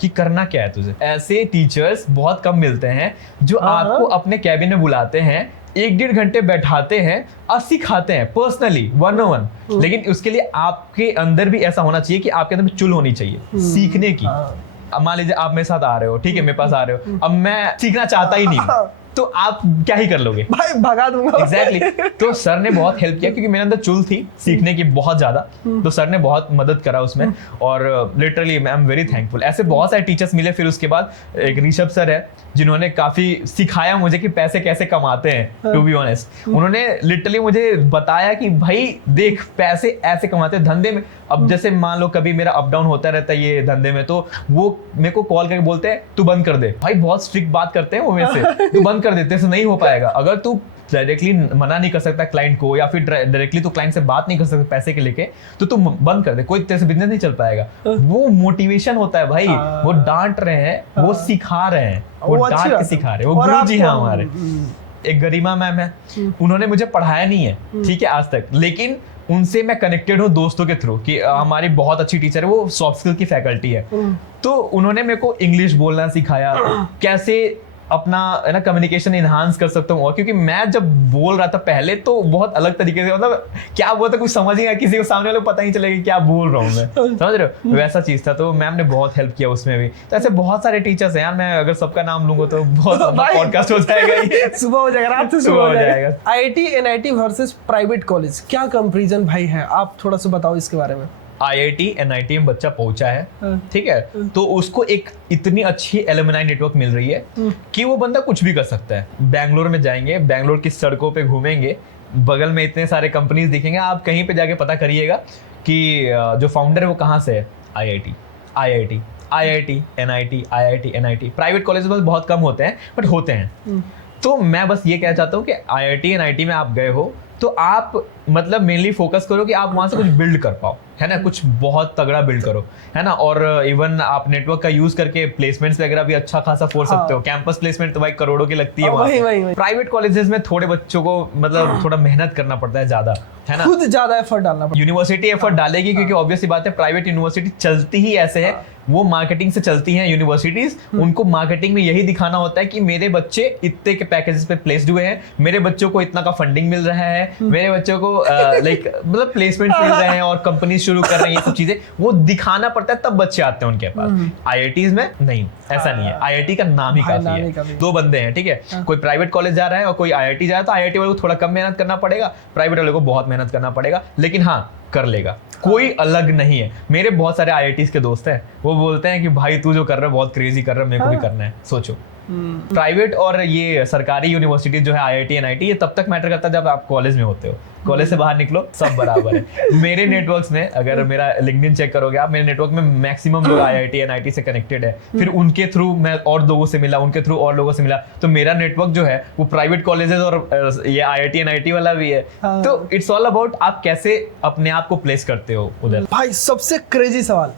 कि करना क्या है तुझे। ऐसे टीचर्स बहुत कम मिलते हैं जो आपको अपने कैबिन में बुलाते हैं, 1-1.5 घंटे बैठाते हैं और सिखाते हैं पर्सनली 1-on-1। लेकिन उसके लिए आपके अंदर भी ऐसा होना चाहिए कि आपके अंदर भी चुल होनी चाहिए सीखने की। अब मान लीजिए आप मेरे साथ आ रहे हो, ठीक है, मेरे पास आ रहे हो, अब मैं सीखना चाहता ही नहीं, तो आप क्या ही कर लोगे भाई, भगा दूंगा। एग्जैक्टली। तो सर ने बहुत हेल्प किया, क्योंकि मेरे अंदर चुल थी सीखने की बहुत ज्यादा, तो सर ने बहुत मदद करा उसमें, और literally I am very thankful. ऐसे बहुत सारे टीचर्स मिले। फिर उसके बाद एक ऋषभ सर है जिन्होंने काफी सिखाया मुझे कि पैसे कैसे कमाते हैं। टू बी ऑनेस्ट, उन्होंने लिटरली मुझे बताया कि भाई देख, पैसे ऐसे कमाते हैं धंधे में। अब जैसे मान लो कभी मेरा अप डाउन होता रहता है ये धंधे में, तो वो मेरे को कॉल करके बोलते हैं तू बंद कर दे। भाई बहुत स्ट्रिक्ट बात करते हैं वो मेरे से, तू बंद कर दे, तेरे से नहीं हो पाएगा। अगर तू डायरेक्टली मना नहीं कर सकता क्लाइंट को, या फिर डायरेक्टली तो क्लाइंट से बात नहीं कर सकता पैसे के लेके, तो तुम बंद कर दे, कोई तेरे से बिजनेस नहीं चल पाएगा। वो मोटिवेशन होता है भाई, वो डांट रहे हैं, वो सिखा रहे हैं, वो डांट के सिखा रहे हैं, वो गुरुजी हैं हमारे। एक गरिमा मैम है, उन्होंने मुझे पढ़ाया नहीं है, ठीक है, आज तक, लेकिन उनसे मैं कनेक्टेड हूँ दोस्तों के थ्रू कि हमारी बहुत अच्छी टीचर है, वो सॉफ्ट स्किल की फैकल्टी है, तो उन्होंने मेरे को इंग्लिश बोलना सिखाया, कैसे अपना है ना कम्युनिकेशन इनहांस कर सकता हूँ। और क्योंकि मैं जब बोल रहा था पहले तो बहुत अलग तरीके से, मतलब क्या बोलता था कुछ समझ ही नहीं, किसी को सामने वाले को पता ही चलेगा क्या बोल रहा हूँ मैं, समझ रहे हो, वैसा चीज था। तो मैम ने बहुत हेल्प किया उसमें भी। तो ऐसे बहुत सारे टीचर्स हैं यार, मैं अगर सबका नाम लूंगा तो बहुत पॉडकास्ट हो जाएगा, सुबह हो जाएगा, रात से सुबह हो जाएगा। IIT NIT versus private college, क्या कंपैरिजन भाई है, आप थोड़ा सा बताओ इसके बारे में। IIT NIT में बच्चा पहुंचा है, ठीक है, तो उसको एक इतनी अच्छी एलुमनाई नेटवर्क मिल रही है कि वो बंदा कुछ भी कर सकता है। बैंगलोर में जाएंगे, बैंगलोर की सड़कों पे घूमेंगे, बगल में इतने सारे कंपनीज दिखेंगे, आप कहीं पे जाके पता करिएगा कि जो फाउंडर है वो कहाँ से है। IIT NIT प्राइवेट कॉलेज बस बहुत कम होते हैं, बट होते हैं। तो मैं बस ये कहना चाहता हूँ कि IIT NIT में आप गए हो तो आप मतलब मेनली फोकस करो कि आप वहां से कुछ बिल्ड कर पाओ, है ना, कुछ बहुत तगड़ा बिल्ड करो, है ना। और इवन आप नेटवर्क का यूज करके प्लेसमेंट्स वगैरह भी अच्छा खासा फोड़ सकते हो। कैंपस प्लेसमेंट तो भाई करोड़ों की लगती है वहाँ। प्राइवेट कॉलेजेस में थोड़े बच्चों को मतलब थोड़ा मेहनत करना पड़ता है ज्यादा, है ना, खुद ज्यादा एफर्ट डालना पड़ता है। यूनिवर्सिटी एफर्ट डालेगी क्योंकि ऑब्वियस सी बात है, प्राइवेट यूनिवर्सिटी चलती ही ऐसे है, वो मार्केटिंग से चलती हैं यूनिवर्सिटीज। उनको मार्केटिंग में यही दिखाना होता है कि मेरे बच्चे इतने के पैकेजेस पे प्लेस्ड हुए हैं, मेरे बच्चों को इतना का फंडिंग मिल रहा है, मेरे बच्चों को लाइक मतलब प्लेसमेंट मिल रहे हैं और कंपनी शुरू कर रही है, ये सब चीजें वो दिखाना पड़ता है, तब बच्चे आते हैं उनके पास। IITs में नहीं, ऐसा नहीं है। IIT का नाम ही काफी है। दो बंदे हैं, ठीक है, कोई प्राइवेट कॉलेज जा रहा है और कोई IIT जा रहा है, तो IIT वाले को थोड़ा कम मेहनत करना पड़ेगा, प्राइवेट वाले को बहुत मेहनत करना पड़ेगा, लेकिन हाँ कर लेगा, कोई अलग नहीं है। मेरे बहुत सारे IITs के दोस्त हैं, वो बोलते हैं कि भाई तू जो कर रहा है बहुत क्रेजी कर रहा है, मेरे को भी करना है। सोचो, प्राइवेट और ये सरकारी यूनिवर्सिटी जो है IIT NIT, ये तब तक मैटर करता है जब आप कॉलेज में होते हो। कॉलेज से बाहर निकलो सब बराबर है। मेरे नेटवर्क्स में अगर मेरा लिंक्डइन चेक करोगे आप, मेरे नेटवर्क में मैक्सिमम लोग IIT NIT से कनेक्टेड है, फिर उनके थ्रू मैं और लोगों से मिला, उनके थ्रू और लोगों से मिला, तो मेरा नेटवर्क जो है वो प्राइवेट कॉलेजेस और ये IIT NIT वाला भी है। तो इट्स ऑल अबाउट आप कैसे अपने आप को प्लेस करते हो उधर। भाई सबसे क्रेजी सवाल,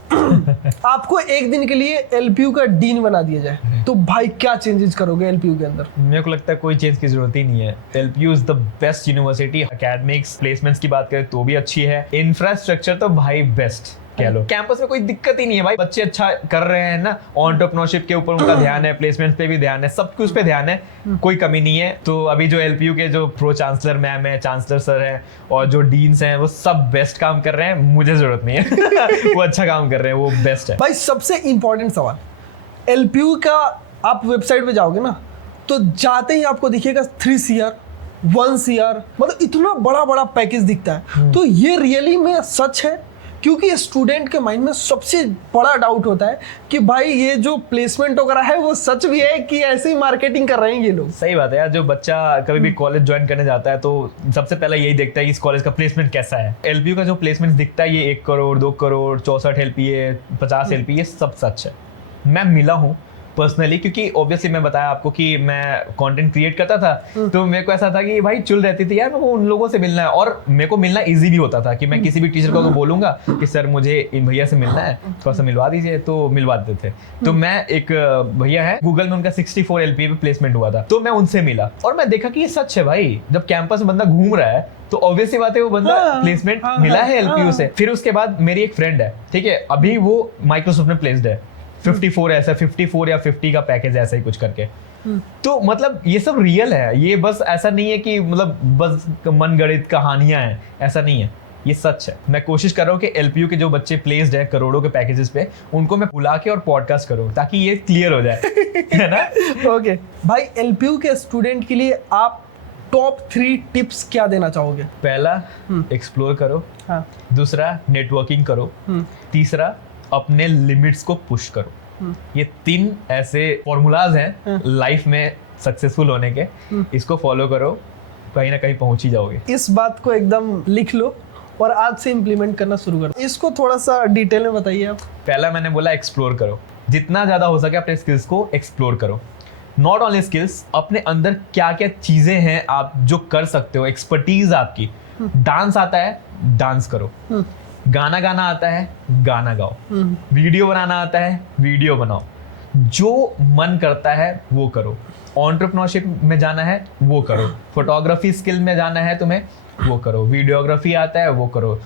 आपको एक दिन के लिए LPU का डीन बना दिया जाए तो भाई क्या चेंजेस करोगे LPU के अंदर? मेरे को लगता है कोई चेंज की जरूरत ही नहीं है। LPU is the best university. Academics placements की बात करें तो भी अच्छी है, इंफ्रास्ट्रक्चर तो भाई बेस्ट कह लो। कैंपस में कोई दिक्कत ही नहीं है भाई, बच्चे अच्छा कर रहे हैं ना, एंटरप्रेन्योरशिप के ऊपर उनका ध्यान है, प्लेसमेंट पे भी ध्यान है, सब कुछ पे ध्यान है, कोई कमी नहीं है। तो अभी जो LPU के जो प्रो चांसलर मैम है, चांसलर सर है और जो डीन्स हैं, वो सब बेस्ट काम कर रहे हैं, मुझे जरूरत नहीं है। वो अच्छा काम कर रहे हैं, वो बेस्ट है। भाई सबसे इंपॉर्टेंट सवाल, LPU का आप वेबसाइट पे जाओगे ना तो जाते ही आपको दिखेगा 3 CR 1 CR, मतलब इतना बड़ा बड़ा पैकेज दिखता है। तो ये रियली में सच है? क्योंकि स्टूडेंट के माइंड में सबसे बड़ा डाउट होता है कि भाई ये जो प्लेसमेंट वगैरह है वो सच भी है कि ऐसे ही मार्केटिंग कर रहे हैं ये लोग। सही बात है यार, जो बच्चा कभी भी कॉलेज ज्वाइन करने जाता है तो सबसे पहले यही देखता है कि इस कॉलेज का प्लेसमेंट कैसा है। LPU का जो प्लेसमेंट दिखता है ये 1 करोड़ 2 करोड़ 64 LPA 50 LPA, ये सब सच है। मैं मिला हूँ पर्सनली, क्योंकि ऑब्वियसली मैं बताया आपको कि मैं कंटेंट क्रिएट करता था, तो मेरे को ऐसा था कि भाई चुल रहती थी यार, मेरे को उन लोगों से मिलना है, और मेरे को मिलना इजी भी होता था कि मैं किसी भी टीचर को तो बोलूंगा कि सर मुझे इन भैया से मिलना है, थोड़ा सा मिलवा दीजिए, तो मिलवा देते थे। तो मैं एक भैया है गूगल में, उनका 64 LPA पे प्लेसमेंट हुआ था, तो मैं उनसे मिला और मैं देखा कि ये सच है भाई। जब कैंपस में बंदा घूम रहा है तो ऑब्वियस सी बात है वो बंदा प्लेसमेंट मिला है LPU से। फिर उसके बाद मेरी एक फ्रेंड है, ठीक है, अभी वो माइक्रोसॉफ्ट में प्लेस्ड है, 54 ऐसा 54 या 50 का पैकेज ऐसा ही कुछ करके। तो मतलब ये सब रियल है, ये बस ऐसा नहीं है कि मतलब बस मनगढ़ंत कहानियां हैं, ऐसा नहीं है, ये सच है। मैं कोशिश कर रहा हूँ कि LPU के जो बच्चे प्लेस्ड है करोड़ों के पैकेजेस पे, उनको मैं बुला के और पॉडकास्ट करूँ ताकि ये क्लियर हो जाए, है ना। ओके भाई, LPU के स्टूडेंट के लिए आप टॉप 3 टिप्स क्या देना चाहोगे? पहला, एक्सप्लोर करो। हाँ। दूसरा, नेटवर्किंग करो। तीसरा, अपने लिमिट्स को पुश करो। ये 3 ऐसे फॉर्मूलाज हैं लाइफ में सक्सेसफुल होने के, इसको फॉलो करो, कहीं ना कहीं पहुंच ही जाओगे। इस बात को एकदम लिख लो और आज से इम्प्लीमेंट करना शुरू करो। इसको थोड़ा सा डिटेल में बताइए आप। पहला मैंने बोला एक्सप्लोर करो, जितना ज्यादा हो सके अपने स्किल्स को एक्सप्लोर करो। नॉट ओनली स्किल्स, अपने अंदर क्या क्या चीजें हैं आप जो कर सकते हो, एक्सपर्टीज आपकी। डांस आता है, डांस करो। गाना गाना आता है, गाना गाओ। वीडियो बनाना आता है, वीडियो बनाओ। जो मन करता है वो करो। एंटरप्रेन्योरशिप में जाना है वो करो। फोटोग्राफी स्किल में जाना है तुम्हें, वो करो। वीडियोग्राफी आता है वो करो।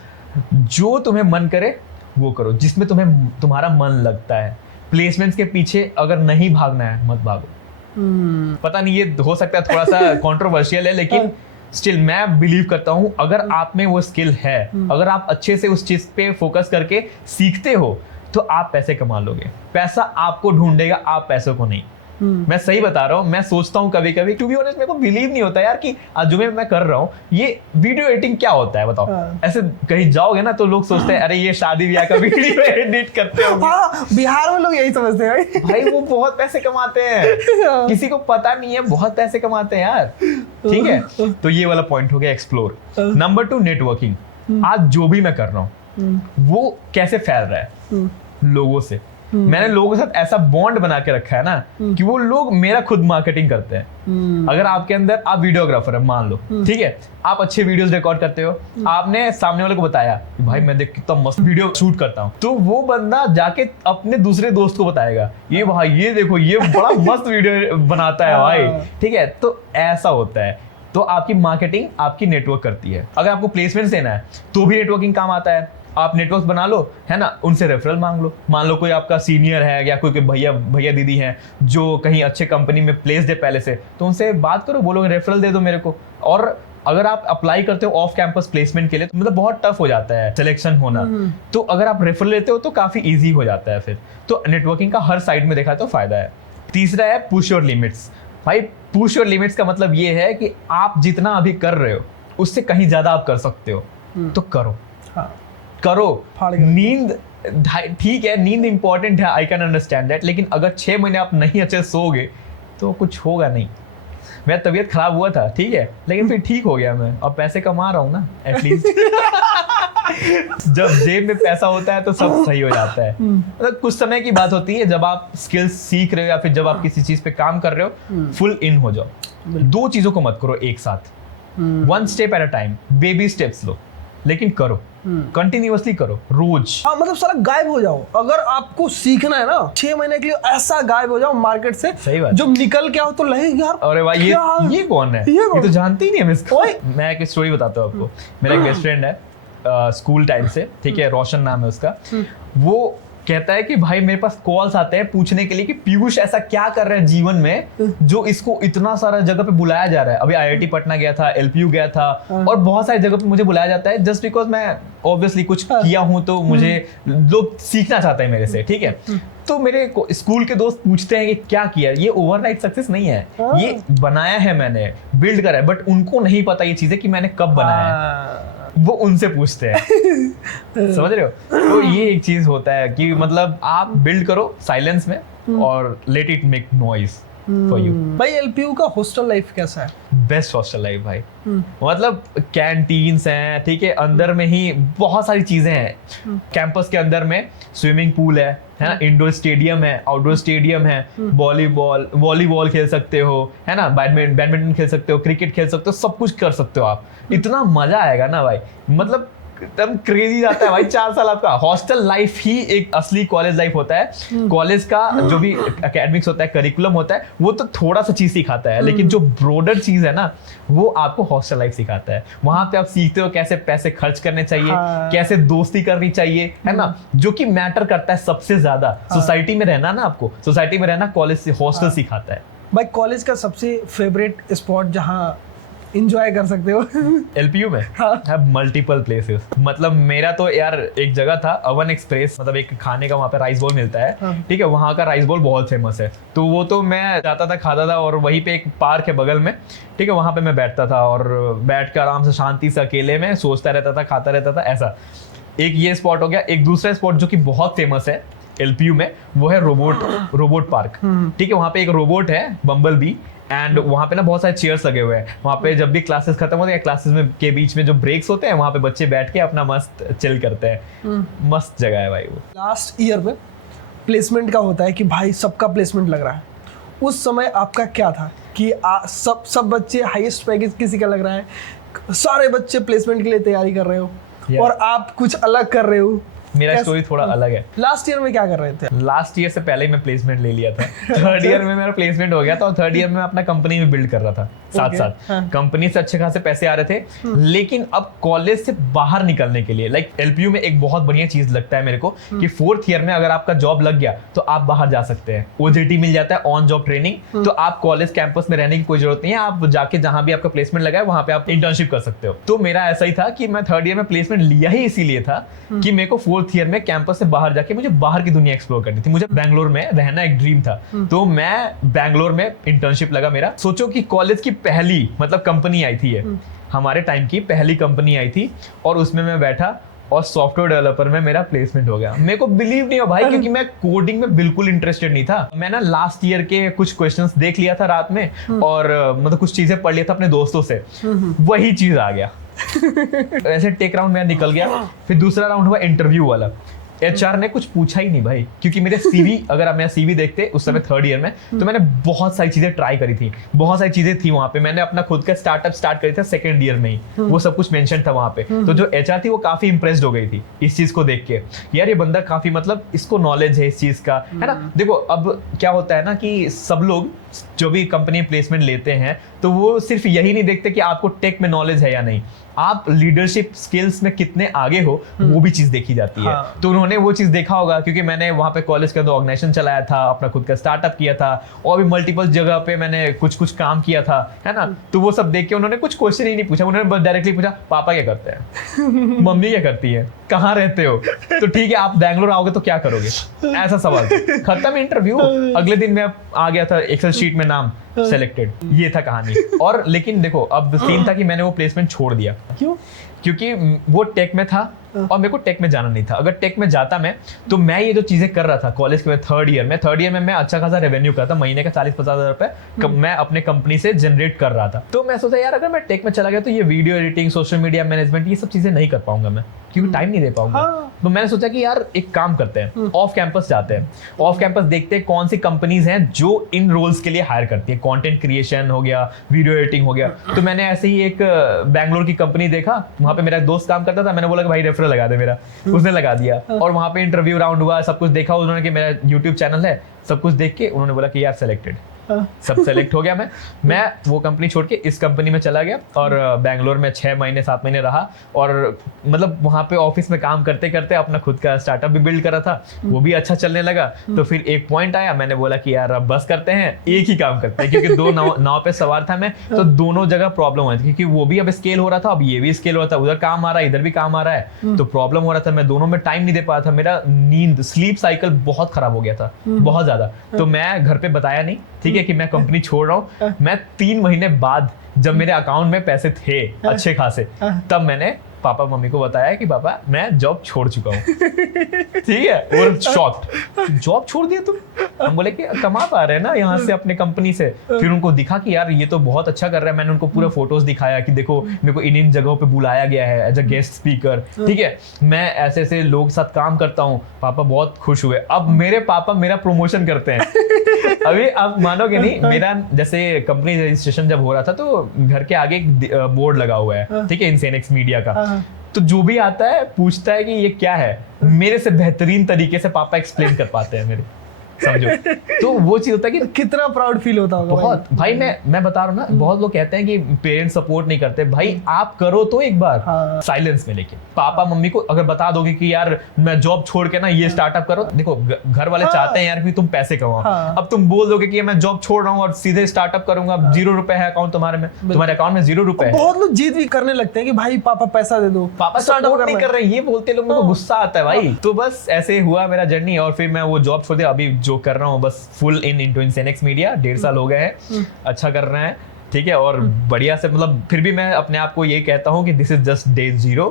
जो तुम्हें मन करे वो करो, जिसमें तुम्हारा मन लगता है। प्लेसमेंट्स के पीछे अगर नहीं भागना है, मत भागो। पता नहीं, ये हो सकता है थोड़ा सा कंट्रोवर्शियल है, लेकिन स्टिल मैं बिलीव करता हूं, अगर आप में वो स्किल है, अगर आप अच्छे से उस चीज पे फोकस करके सीखते हो, तो आप पैसे कमा लोगे। पैसा आपको ढूंढेगा, आप पैसों को नहीं। मैं सही बता रहा हूँ। मैं सोचता हूँ कभी कभी, टू बी ऑनेस्ट, मेरे को बिलीव नहीं होता यार कि आज जो मैं कर रहा हूँ, ये वीडियो एडिटिंग क्या होता है बताओ। ऐसे कहीं जाओगे ना तो लोग सोचते हैं अरे ये शादी ब्याह का वीडियो एडिट करते हो। बिहार में लोग यही समझते हैं भाई वो बहुत पैसे कमाते हैं, किसी को पता नहीं है, बहुत पैसे कमाते हैं यार। ठीक है, तो ये वाला पॉइंट हो गया एक्सप्लोर। Number 2, networking. आज जो भी मैं कर रहा हूँ वो कैसे फैल रहा है लोगों से। मैंने लोगों के साथ ऐसा बॉन्ड बना के रखा है ना कि वो लोग मेरा खुद मार्केटिंग करते हैं। अगर आपके अंदर, आप वीडियोग्राफर है मान लो, ठीक है, आप अच्छे वीडियोस रिकॉर्ड करते हो, आपने सामने वाले को बताया कि भाई मैं देख कितना मस्त वीडियो शूट करता हूँ, तो वो बंदा जाके अपने दूसरे दोस्त को बताएगा, ये भाई ये देखो ये बड़ा मस्त वीडियो बनाता है भाई। ठीक है, तो ऐसा होता है। तो आपकी मार्केटिंग आपकी नेटवर्क करती है। अगर आपको प्लेसमेंट देना है तो भी नेटवर्किंग काम आता है। आप नेटवर्क बना लो, है ना, उनसे रेफरल मांग लो। मान लो कोई आपका सीनियर है या कोई भैया दीदी हैं जो कहीं अच्छे कंपनी में प्लेस दे पहले से, तो उनसे बात करो, बोलो रेफरल दे दो मेरे को। और अगर आप अप्लाई करते हो ऑफ कैंपस प्लेसमेंट के लिए, तो मतलब बहुत टफ हो जाता है सिलेक्शन होना, तो अगर आप रेफरल लेते हो तो काफी ईजी हो जाता है फिर। तो नेटवर्किंग का हर साइड में देखा तो फायदा है। तीसरा है पुश योर लिमिट्स। भाई पुश योर लिमिट्स का मतलब ये है कि आप जितना अभी कर रहे हो उससे कहीं ज्यादा आप कर सकते हो, तो करो। करो। नींद ठीक है, नींद इंपॉर्टेंट है, आई कैन अंडरस्टैंड दैट, लेकिन अगर 6 महीने आप नहीं अच्छे से सोओगे तो कुछ होगा नहीं। मेरा तबीयत खराब हुआ था, ठीक है, लेकिन फिर ठीक हो गया मैं, अब पैसे कमा रहा हूँ ना एटलीस्ट। जब जेब में पैसा होता है तो सब सही हो जाता है। मतलब कुछ समय की बात होती है जब आप स्किल्स सीख रहे हो या फिर जब आप किसी चीज पे काम कर रहे हो, फुल इन हो जाओ। 2 चीजों को मत करो एक साथ, 1 step at a time, baby steps लो, लेकिन करो, कंटिन्यूअसली करो रोज। हाँ, मतलब सारा गायब हो जाओ। अगर आपको सीखना है ना 6 महीने के लिए, ऐसा गायब हो जाओ मार्केट से। सही बात। जब निकल के आओ तो लगेगा यार, अरे भाई ये कौन है, ये तो जानती ही नहीं है इसको। मैं एक स्टोरी बताता हूँ आपको। मेरा एक बेस्ट फ्रेंड है स्कूल टाइम से, ठीक है, रोशन नाम है उसका। वो कहता है कि भाई मेरे पास कॉल्स आते हैं पूछने के लिए कि पीयूष ऐसा क्या कर रहा है जीवन में जो इसको इतना सारा जगह पे बुलाया जा रहा है। अभी आईआईटी पटना गया था, एलपीयू गया था, और बहुत सारी जगह पे मुझे बुलाया जाता है जस्ट बिकॉज मैं ऑब्वियसली कुछ किया हूं, तो मुझे लोग सीखना चाहते हैं मेरे से। ठीक है, तो मेरे स्कूल के दोस्त पूछते हैं कि क्या किया। ये ओवरनाइट सक्सेस नहीं है, ये बनाया है मैंने, बिल्ड करा है, बट उनको नहीं पता ये चीजें कि मैंने कब बनाया है। वो उनसे पूछते हैं। समझ रहे हो? तो ये एक चीज होता है कि मतलब आप बिल्ड करो साइलेंस में और let it make noise for you. भाई एलपीयू का हॉस्टल लाइफ कैसा है? बेस्ट हॉस्टल लाइफ भाई। मतलब कैंटीन्स हैं, ठीक है, अंदर में ही बहुत सारी चीजें हैं। कैंपस के अंदर में स्विमिंग पूल है ना, इंडोर स्टेडियम है, आउटडोर स्टेडियम है, वॉलीबॉल खेल सकते हो, है ना, बैडमिंटन खेल सकते हो, क्रिकेट खेल सकते हो, सब कुछ कर सकते हो आप। इतना मजा आएगा ना भाई, मतलब एकदम क्रेजी जाता है भाई। 4 साल आपका हॉस्टल लाइफ ही एक असली कॉलेज लाइफ होता है। कॉलेज का जो भी एकेडमिक्स होता है, करिकुलम होता है, वो तो थोड़ा सा चीज सिखाता है, लेकिन जो ब्रॉडर चीज है ना, वो आपको हॉस्टल लाइफ सिखाता है। वहां पे आप सीखते हो कैसे पैसे खर्च करने चाहिए, कैसे दोस्ती करनी चाहिए, है ना, जो कि मैटर करता है सबसे ज्यादा। सोसाइटी में रहना ना, आपको सोसाइटी में रहना कॉलेज से हॉस्टल सिखाता है। भाई कॉलेज का सबसे फेवरेट स्पॉट जहाँ इंजॉय कर सकते हो? एलपीयू में है मल्टीपल प्लेसेस। मतलब मेरा तो यार एक जगह था अवन एक्सप्रेस, मतलब एक खाने का वहाँ पे राइस बॉल मिलता है, ठीक है, वहाँ का राइस बॉल बहुत फेमस है। तो वो तो मैं जाता था, खाता था, और वहीं पे एक पार्क है बगल में, ठीक है, वहाँ पे मैं बैठता था और बैठ कर आराम से शांति से अकेले में सोचता रहता था, खाता रहता था। ऐसा एक ये स्पॉट हो गया। एक दूसरा स्पॉट जो कि बहुत फेमस है एलपीयू में, वो है रोबोट पार्क। ठीक है, वहाँ पे एक रोबोट है बम्बल बी, एंड वहाँ पे ना बहुत सारे चेयर्स लगे हुए हैं। वहाँ पे जब भी क्लासेस खत्म होते हैं, क्लासेस में के बीच में जो ब्रेक्स होते हैं, वहाँ पे बच्चे बैठ के अपना मस्त चिल करते हैं। मस्त जगह है भाई वो। लास्ट ईयर में प्लेसमेंट का होता है कि भाई सबका प्लेसमेंट लग रहा है, उस समय आपका क्या था कि सब बच्चे हाईएस्ट पैकेज किसी का लग रहा है, सारे बच्चे प्लेसमेंट के लिए तैयारी कर रहे हो और आप कुछ अलग कर रहे हो? मेरा स्टोरी थोड़ा अलग है। लास्ट ईयर में क्या कर रहे थे? लास्ट ईयर से पहले ही मैं प्लेसमेंट ले लिया था। थर्ड ईयर में मेरा प्लेसमेंट हो गया था और थर्ड ईयर में मैं अपना कंपनी में बिल्ड कर रहा था साथ साथ। कंपनी से अच्छे खासे पैसे आ रहे थे, लेकिन अब कॉलेज से बाहर निकलने के लिए लाइक एलपीयू में एक बहुत बढ़िया चीज लगता है मेरे को कि फोर्थ ईयर में अगर आपका जॉब लग गया तो आप बाहर जा सकते हैं। ओजेटी मिल जाता है, ऑन जॉब ट्रेनिंग, तो आप कॉलेज कैंपस में रहने की कोई जरूरत नहीं है। आप जाके जहां भी आपका प्लेसमेंट लगा है वहां पे आप इंटर्नशिप कर सकते हो। तो मेरा ऐसा ही था कि मैं थर्ड ईयर में प्लेसमेंट लिया ही इसीलिए था कि मेरे को फोर्थ ईयर में कैंपस से बाहर जाके मुझे बाहर की दुनिया एक्सप्लोर करनी थी। मुझे बैंगलोर में रहना एक ड्रीम था, तो मैं बैंगलोर में इंटर्नशिप लगा मेरा। सोचो कि कॉलेज की पहली मतलब कंपनी आई थी, ये हमारे टाइम की पहली कंपनी आई थी और उसमें मैं बैठा और सॉफ्टवेयर डेवलपर में मेरा प्लेसमेंट हो गया। मेरे को बिलीव नहीं हो भाई, क्योंकि मैं कोडिंग में बिल्कुल इंटरेस्टेड नहीं था। मैं ना लास्ट ईयर के कुछ क्वेश्चंस देख लिया था रात में और मतलब कुछ चीजें पढ़ लिया था अपने दोस्तों से, वही चीज आ गया। ऐसे टेक राउंड में निकल गया। फिर दूसरा राउंड हुआ इंटरव्यू वाला। एचआर ने कुछ पूछा ही नहीं भाई, क्योंकि मेरे सीवी अगर आप मेरा सीवी देखते उस समय थर्ड ईयर में, तो मैंने बहुत सारी चीजें ट्राई करी थी, बहुत सारी चीजें थी वहां पे। मैंने अपना खुद का स्टार्टअप स्टार्ट करी था सेकंड ईयर में ही, वो सब कुछ मेंशन था वहां पे। तो जो एचआर थी वो काफी इंप्रेस्ड हो गई थी इस चीज को देख के, यार ये बंदा काफी मतलब इसको नॉलेज है इस चीज का, है ना। देखो अब क्या होता है ना कि सब लोग जो भी कंपनी प्लेसमेंट लेते हैं तो वो सिर्फ यही नहीं देखते कि आपको टेक में नॉलेज है या नहीं, आप लीडरशिप स्किल्स में कितने आगे हो वो भी चीज देखी जाती है। तो उन्होंने वो चीज देखा होगा, क्योंकि मैंने वहां पे कॉलेज के अंदर ऑर्गेनाइजेशन चलाया था, अपना खुद का स्टार्टअप किया था और भी मल्टीपल जगह पे मैंने कुछ काम किया था, है ना। तो वो सब देख के उन्होंने कुछ क्वेश्चन ही नहीं पूछा, उन्होंने बस डायरेक्टली पूछा पापा क्या करते हैं, मम्मी क्या करती है, कहाँ रहते हो, तो ठीक है आप बैंगलोर आओगे तो क्या करोगे, ऐसा सवाल। खत्म इंटरव्यू। अगले दिन मैं आ गया था एक्सेल शीट में नाम सेलेक्टेड, ये था कहानी। और लेकिन देखो अब सीन था कि मैंने वो प्लेसमेंट छोड़ दिया। क्यों? क्योंकि वो टेक में था और मेरे को टेक में जाना नहीं था। अगर टेक में जाता मैं, तो मैं ये जो चीजें कर रहा था कॉलेज के थर्ड ईयर में मैं अच्छा खासा रेवेन्यू करता, महीने का 40-50 हजार रुपए मैं अपने कंपनी से जनरेट कर रहा था। तो मैं सोचा यार अगर मैं टेक में चला गया तो ये video editing, social media management, ये सब चीजें नहीं कर पाऊंगा मैं, क्योंकि टाइम नहीं दे पाऊंगा। तो मैंने सोचा कि यार एक काम करते हैं, ऑफ कैंपस जाते हैं, ऑफ कैंपस देखते हैं कौन सी कंपनीज हैं जो इन रोल्स के लिए हायर करती है। कंटेंट क्रिएशन हो गया, वीडियो एडिटिंग हो गया। तो मैंने ऐसे ही एक बैंगलोर की कंपनी देखा, वहां पे मेरा दोस्त काम करता था, मैंने बोला कि भाई रेफरल लगा दे मेरा, उसने लगा दिया। और वहां पे इंटरव्यू राउंड हुआ, सब कुछ देखा उन्होंने कि मेरा यूट्यूब चैनल है, सब कुछ देख के उन्होंने बोला कि यार सिलेक्टेड, सब सेलेक्ट हो गया। मैं वो कंपनी छोड़ के इस कंपनी में चला गया और बैंगलोर में 6 महीने 7 महीने रहा और मतलब वहां पे ऑफिस में काम करते करते अपना खुद का स्टार्टअप भी बिल्ड करा था, वो भी अच्छा चलने लगा। तो फिर एक पॉइंट आया, मैंने बोला कि यार अब बस करते हैं, एक ही काम करते हैं, क्योंकि दो नाव पे सवार था मैं, तो दोनों जगह प्रॉब्लम हो रही थी, क्योंकि वो भी अब स्केल हो रहा था, अब ये भी स्केल हो रहा था, उधर काम आ रहा है इधर भी काम आ रहा है, तो प्रॉब्लम हो रहा था। मैं दोनों में टाइम नहीं दे पा रहा था, मेरा नींद स्लीप साइकिल बहुत खराब हो गया था, बहुत ज्यादा। तो मैं घर पे बताया नहीं, ठीक है, कि मैं कंपनी छोड़ रहा हूँ। मैं 3 महीने बाद जब मेरे अकाउंट में पैसे थे अच्छे खासे, तब मैंने पापा मम्मी को बताया कि पापा मैं जॉब छोड़ चुका हूँ। ठीक है, वो शॉक्ड, जॉब छोड़ दिया तुम? हम बोले कि कमा पा रहे हैं ना यहाँ से अपने कंपनी से। फिर उनको दिखा कि यार ये तो बहुत अच्छा कर रहा है। मैंने उनको पूरा फोटोज दिखाया कि देखो मेरे को इन जगहों पे बुलाया गया है एज अ गेस्ट स्पीकर, ठीक है, मैं ऐसे ऐसे लोगों के साथ काम करता हूँ। पापा बहुत खुश हुए। अब मेरे पापा मेरा प्रमोशन करते हैं। अभी आप मानोगे नहीं, मेरा जैसे कंपनी रजिस्ट्रेशन जब हो रहा था तो घर के आगे एक बोर्ड लगा हुआ है, ठीक है, इनसेनेक्स मीडिया का। तो जो भी आता है पूछता है कि ये क्या है, मेरे से बेहतरीन तरीके से पापा एक्सप्लेन कर पाते हैं मेरे, समझो। तो वो चीज होता है कि कितना प्राउड फील होता होगा बहुत भाई। मैं बता रहा हूँ ना, बहुत लोग कहते हैं कि पेरेंट्स सपोर्ट नहीं करते, भाई आप करो तो एक बार साइलेंस में लेके। पापा मम्मी को अगर बता दोगे कि यार मैं जॉब छोड़ के ना ये स्टार्टअप करो, देखो घर वाले चाहते हैं यार कि तुम पैसे कमाओ। अब तुम बोल दोगे कि मैं जॉब छोड़ रहा हूँ और सीधे स्टार्टअप करूंगा, 0 रुपए है अकाउंट तुम्हारे में, तुम्हारे अकाउंट में 0 रुपए है। बहुत लोग जिद भी करने लगते हैं कि भाई पापा पैसा दे दो, पापा सपोर्ट नहीं कर रहे हैं, ये बोलते लोग, मेरे को गुस्सा आता है भाई। तो बस ऐसे हुआ मेरा जर्नी और फिर मैं वो जॉब छोड़ दिया। अभी जो कर रहा हूँ बस फुल इनटू इनसेनेक्स मीडिया, 1.5 साल हो गए हैं, अच्छा कर रहे हैं, ठीक है, और बढ़िया से। मतलब फिर भी मैं अपने आप को ये कहता हूँ कि दिस इज जस्ट डे 0।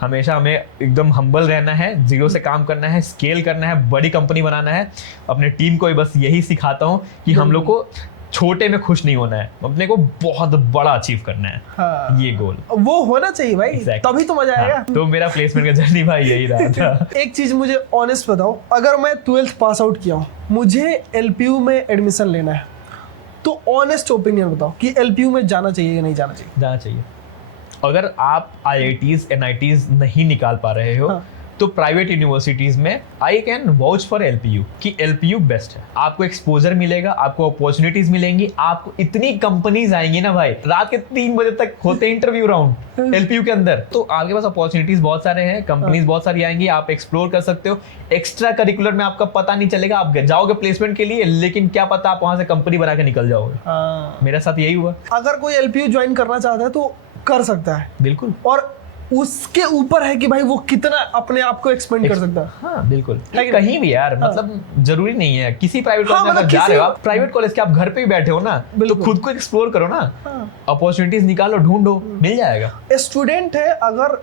हमेशा हमें एकदम हम्बल रहना है, 0 से काम करना है, स्केल करना है, बड़ी कंपनी बनाना है। अपने टीम को बस यही सिखाता हूँ कि हम लोग को छोटे में खुश नहीं होना है, अपने को बहुत बड़ा अचीव करना है। ये गोल वो होना चाहिए भाई, तभी तो मजा आएगा। तो मेरा प्लेसमेंट का जर्नी भाई यही रहा था। एक चीज मुझे ऑनेस्ट बताओ, अगर मैं 12th पास आउट किया हूँ, मुझे एलपीयू में एडमिशन लेना है तो ऑनेस्ट ओपिनियन बताओ कि एलपीयू में जाना चाहिए या नहीं जाना चाहिए? जाना चाहिए। अगर आप IITs NITs नहीं निकाल पा रहे हो, हाँ। तो प्राइवेट यूनिवर्सिटीज में I can vouch for LPU कि LPU बेस्ट है। आपको एक्सपोजर मिलेगा, आपको अपॉर्चुनिटीज मिलेंगी, आपको इतनी कंपनीज आएंगी ना भाई, रात के 3 बजे तक होते हैं इंटरव्यू राउंड LPU के अंदर। तो आपके पास अपॉर्चुनिटीज बहुत सारे हैं, कंपनीज बहुत सारी आएंगी, आप एक्सप्लोर कर सकते हो। एक्स्ट्रा करिकुलर में आपका पता नहीं चलेगा, आप जाओगे प्लेसमेंट के लिए, लेकिन क्या पता आप वहां से कंपनी बना के निकल जाओगे। मेरे साथ यही हुआ। अगर कोई एलपीयू ज्वाइन करना चाहता है तो कर सकता है, बिल्कुल। और उसके ऊपर है कि भाई वो कितना अपने आप को एक्सपेंड कर सकता है। हाँ बिल्कुल, कहीं भी यार, मतलब जरूरी नहीं है किसी प्राइवेट कॉलेज में मतलब अगर जा रहे हो आप, प्राइवेट कॉलेज के आप घर पे ही बैठे हो ना, तो खुद को एक्सप्लोर करो ना, अपॉर्चुनिटीज निकालो, ढूंढो, मिल जाएगा। स्टूडेंट है, अगर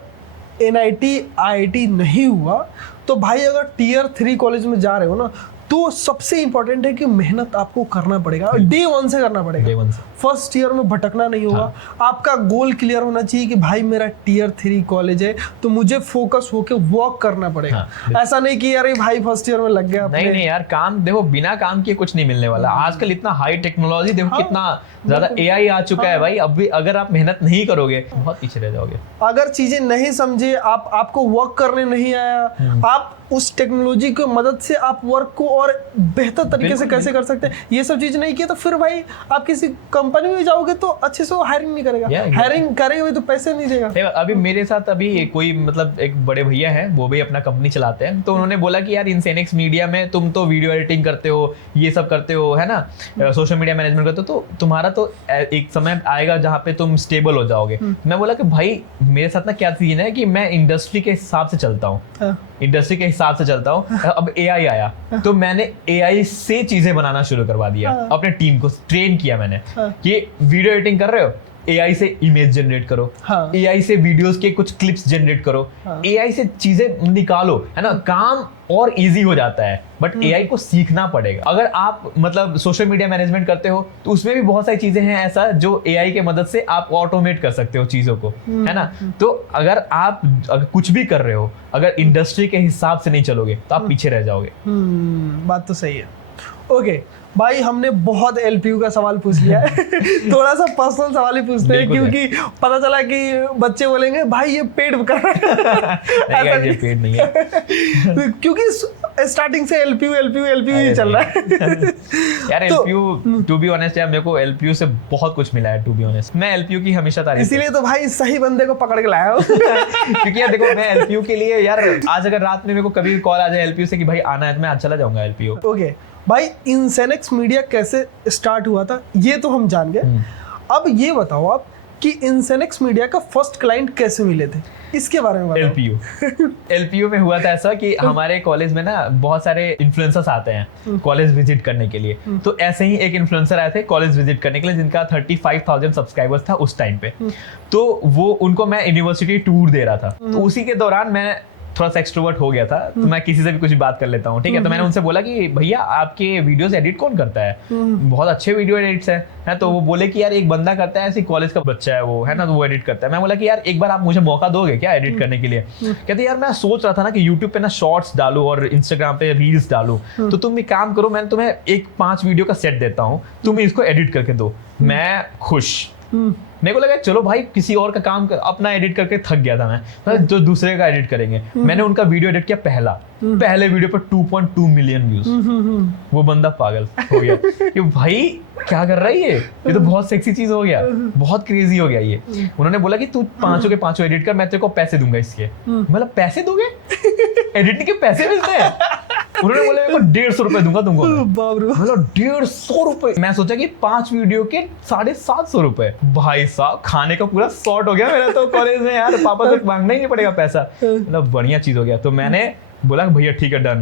NIT IIT नहीं हुआ तो भाई अगर Tier 3 कॉलेज में जा रहे हो ना, तो सबसे इंपॉर्टेंट है कि मेहनत आपको करना पड़ेगा, डे 1 से करना पड़ेगा। Day 1 से। फर्स्ट ईयर में भटकना नहीं होगा। आपका गोल क्लियर होना चाहिए कि भाई मेरा Tier 3 कॉलेज है तो मुझे फोकस होके वर्क करना पड़ेगा। ऐसा नहीं कि यार भाई फर्स्ट ईयर में लग गया। नहीं यार, काम देखो, बिना काम किए कुछ नहीं मिलने वाला। आजकल इतना हाई टेक्नोलॉजी देखो, कितना ज्यादा AI आ चुका है भाई। अब भी अगर आप मेहनत नहीं करोगे बहुत पीछे रह जाओगे। अगर चीजें नहीं समझे, आपको वर्क करने नहीं आया, आप उस टेक्नोलॉजी की मदद से आप वर्क को और बेहतर तरीके से कैसे कर सकते हैं, ये सब चीज नहीं किया तो फिर भाई आप किसी कंपनी में जाओगे तो अच्छे से वो हायरिंग नहीं करेगा। हायरिंग करेगा तो पैसे नहीं देगा। अभी मेरे साथ अभी कोई मतलब एक बड़े भैया हैं, वो भी अपना कंपनी चलाते हैं, तो उन्होंने बोला कि यार इनसेनिक्स मीडिया में तुम तो वीडियो एडिटिंग करते हो, ये सब करते हो, है ना, सोशल मीडिया मैनेजमेंट करते हो, तो तुम्हारा तो एक समय आएगा जहाँ पे तुम स्टेबल हो जाओगे। मैं बोला कि भाई मेरे साथ ना क्या सीन है कि मैं इंडस्ट्री के हिसाब से चलता हूँ, इंडस्ट्री के हिसाब से चलता हूँ। अब AI आया तो मैंने AI से चीजें बनाना शुरू करवा दिया, अपने टीम को ट्रेन किया मैंने कि वीडियो एडिटिंग कर रहे हो, AI से इमेज जनरेट करो, AI से वीडियोस के कुछ क्लिप्स जनरेट करो, AI से चीजें निकालो, है ना, काम और इजी हो जाता है। बट AI को सीखना पड़ेगा। अगर आप मतलब सोशल मीडिया मैनेजमेंट करते हो तो उसमें भी बहुत सारी चीजें हैं ऐसा जो AI के मदद से आप ऑटोमेट कर सकते हो चीजों को, है ना। तो अगर कुछ भी कर रहे हो, अगर इंडस्ट्री के हिसाब से नहीं चलोगे तो आप पीछे रह जाओगे। बात तो सही है। ओके भाई, हमने बहुत LPU का सवाल पूछ लिया है। थोड़ा सा पर्सनल सवाल ही पूछते हैं, क्योंकि पता चला कि बच्चे बोलेंगे भाई ये पेड कर रहा है। ये पेड नहीं है, क्योंकि स्टार्टिंग से LPU ही चल रहा है। यार LPU टू बी ऑनेस्ट यार, मेरे को LPU से बहुत कुछ मिला है टू बी ऑनेस्ट। मैं LPU की हमेशा तारीफ, इसीलिए तो भाई सही बंदे को पकड़ के लाया हूँ। क्योंकि यार देखो, मैं LPU के लिए यार, आज अगर रात में मेरे को कभी कॉल आ जाए LPU से कि भाई आना है, तो मैं आज चला जाऊंगा LPU। ओके भाई, इनसेनिक्स मीडिया कैसे स्टार्ट हुआ था ये तो हम जान गए। अब ये बताओ आप कि इनसेनिक्स मीडिया का फर्स्ट क्लाइंट कैसे मिले थे, इसके बारे में बताओ। LPU में हुआ था ऐसा कि हमारे कॉलेज में ना बहुत सारे इन्फ्लुएंसर्स आते हैं कॉलेज विजिट करने के लिए। तो ऐसे ही एक इन्फ्लुएंसर आए थे कॉलेज विजिट करने के लिए, जिनका 35,000 सब्सक्राइबर्स था उस टाइम पे। तो वो उनको मैं यूनिवर्सिटी टूर दे रहा था, तो उसी के दौरान मैं थोड़ा सा एक्सट्रोवर्ट हो गया था, तो मैं किसी से भी कुछ बात कर लेता हूँ, ठीक है। तो मैंने उनसे बोला कि भैया आपके वीडियोस एडिट कौन करता है, बहुत अच्छे वीडियो एडिट्स है। तो वो बोले कि यार एक बंदा करता है, ऐसी कॉलेज का बच्चा है वो, है ना, तो वो एडिट करता है। मैं बोला कि यार एक बार आप मुझे मौका दोगे क्या एडिट करने के लिए। कहते यार मैं सोच रहा था ना कि यूट्यूब पे ना शॉर्ट्स डालू और इंस्टाग्राम पे रील्स डालू, तो तुम एक काम करो, मैं तुम्हें 5 वीडियो का सेट देता हूँ, तुम इसको एडिट करके दो। मैं खुश, मेरे को लगा चलो भाई किसी और का काम अपना एडिट करके थक गया था मैं, तो दूसरे का एडिट करेंगे। मैंने उनका वीडियो एडिट किया, पहले वीडियो पर 2.2 मिलियन व्यूज। वो बंदा पागल हो गया कि भाई क्या कर रहा है ये तो बहुत सेक्सी चीज हो गया, बहुत क्रेजी हो गया ये। उन्होंने बोला कि तू 5 के 5 एडिट कर, मैं तेरे को पैसे दूंगा इसके। मतलब पैसे दोगे, एडिटिंग के पैसे मिलते हैं? उन्होंने बोला मेरे को 150 रुपए दूंगा तुमको। मतलब 150 रुपए। मैं सोचा कि 5 वीडियो के 750 रुपए। भाई साहब खाने का पूरा सॉर्ट हो गया मेरा तो कॉलेज में यार, पापा से मांगना ही नहीं पड़ेगा पैसा। मतलब बढ़िया चीज हो गया। तो मैंने बोला भैया ठीक है डन,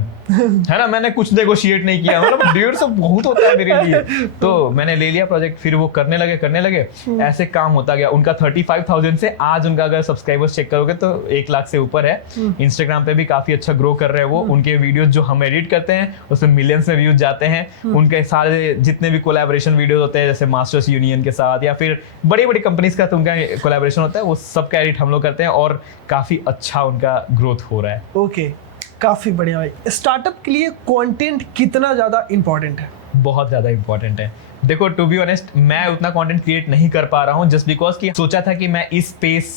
है ना, मैंने कुछ नेगोशिएट नहीं किया। मतलब 150 बहुत होता है मेरे लिए। तो मैंने ले लिया प्रोजेक्ट, फिर वो करने लगे ऐसे काम होता गया। उनका 35,000 से आज उनका अगर सब्सक्राइबर्स चेक करोगे तो 1 लाख से ऊपर है। इंस्टाग्राम पे भी काफी अच्छा ग्रो कर रहे हैं वो। उनके वीडियोस जो हम एडिट करते हैं उसमें मिलियंस में व्यूज जाते हैं। उनके सारे जितने भी कोलैबोरेशन वीडियोस होते हैं, जैसे मास्टर्स यूनियन के साथ या फिर बड़ी बड़ी कंपनीज का तो उनका कोलैबोरेशन होता है, वो सब का एडिट हम लोग करते हैं और काफी अच्छा उनका ग्रोथ हो रहा है। ओके, काफी बढ़िया भाई। स्टार्टअप के लिए कंटेंट कितना ज्यादा इंपॉर्टेंट है? बहुत ज़्यादा इंपॉर्टेंट है। देखो टू बी ऑनेस्ट मैं उतना कंटेंट क्रिएट नहीं कर पा रहा हूँ जस्ट बिकॉज कि सोचा था कि मैं इस स्पेस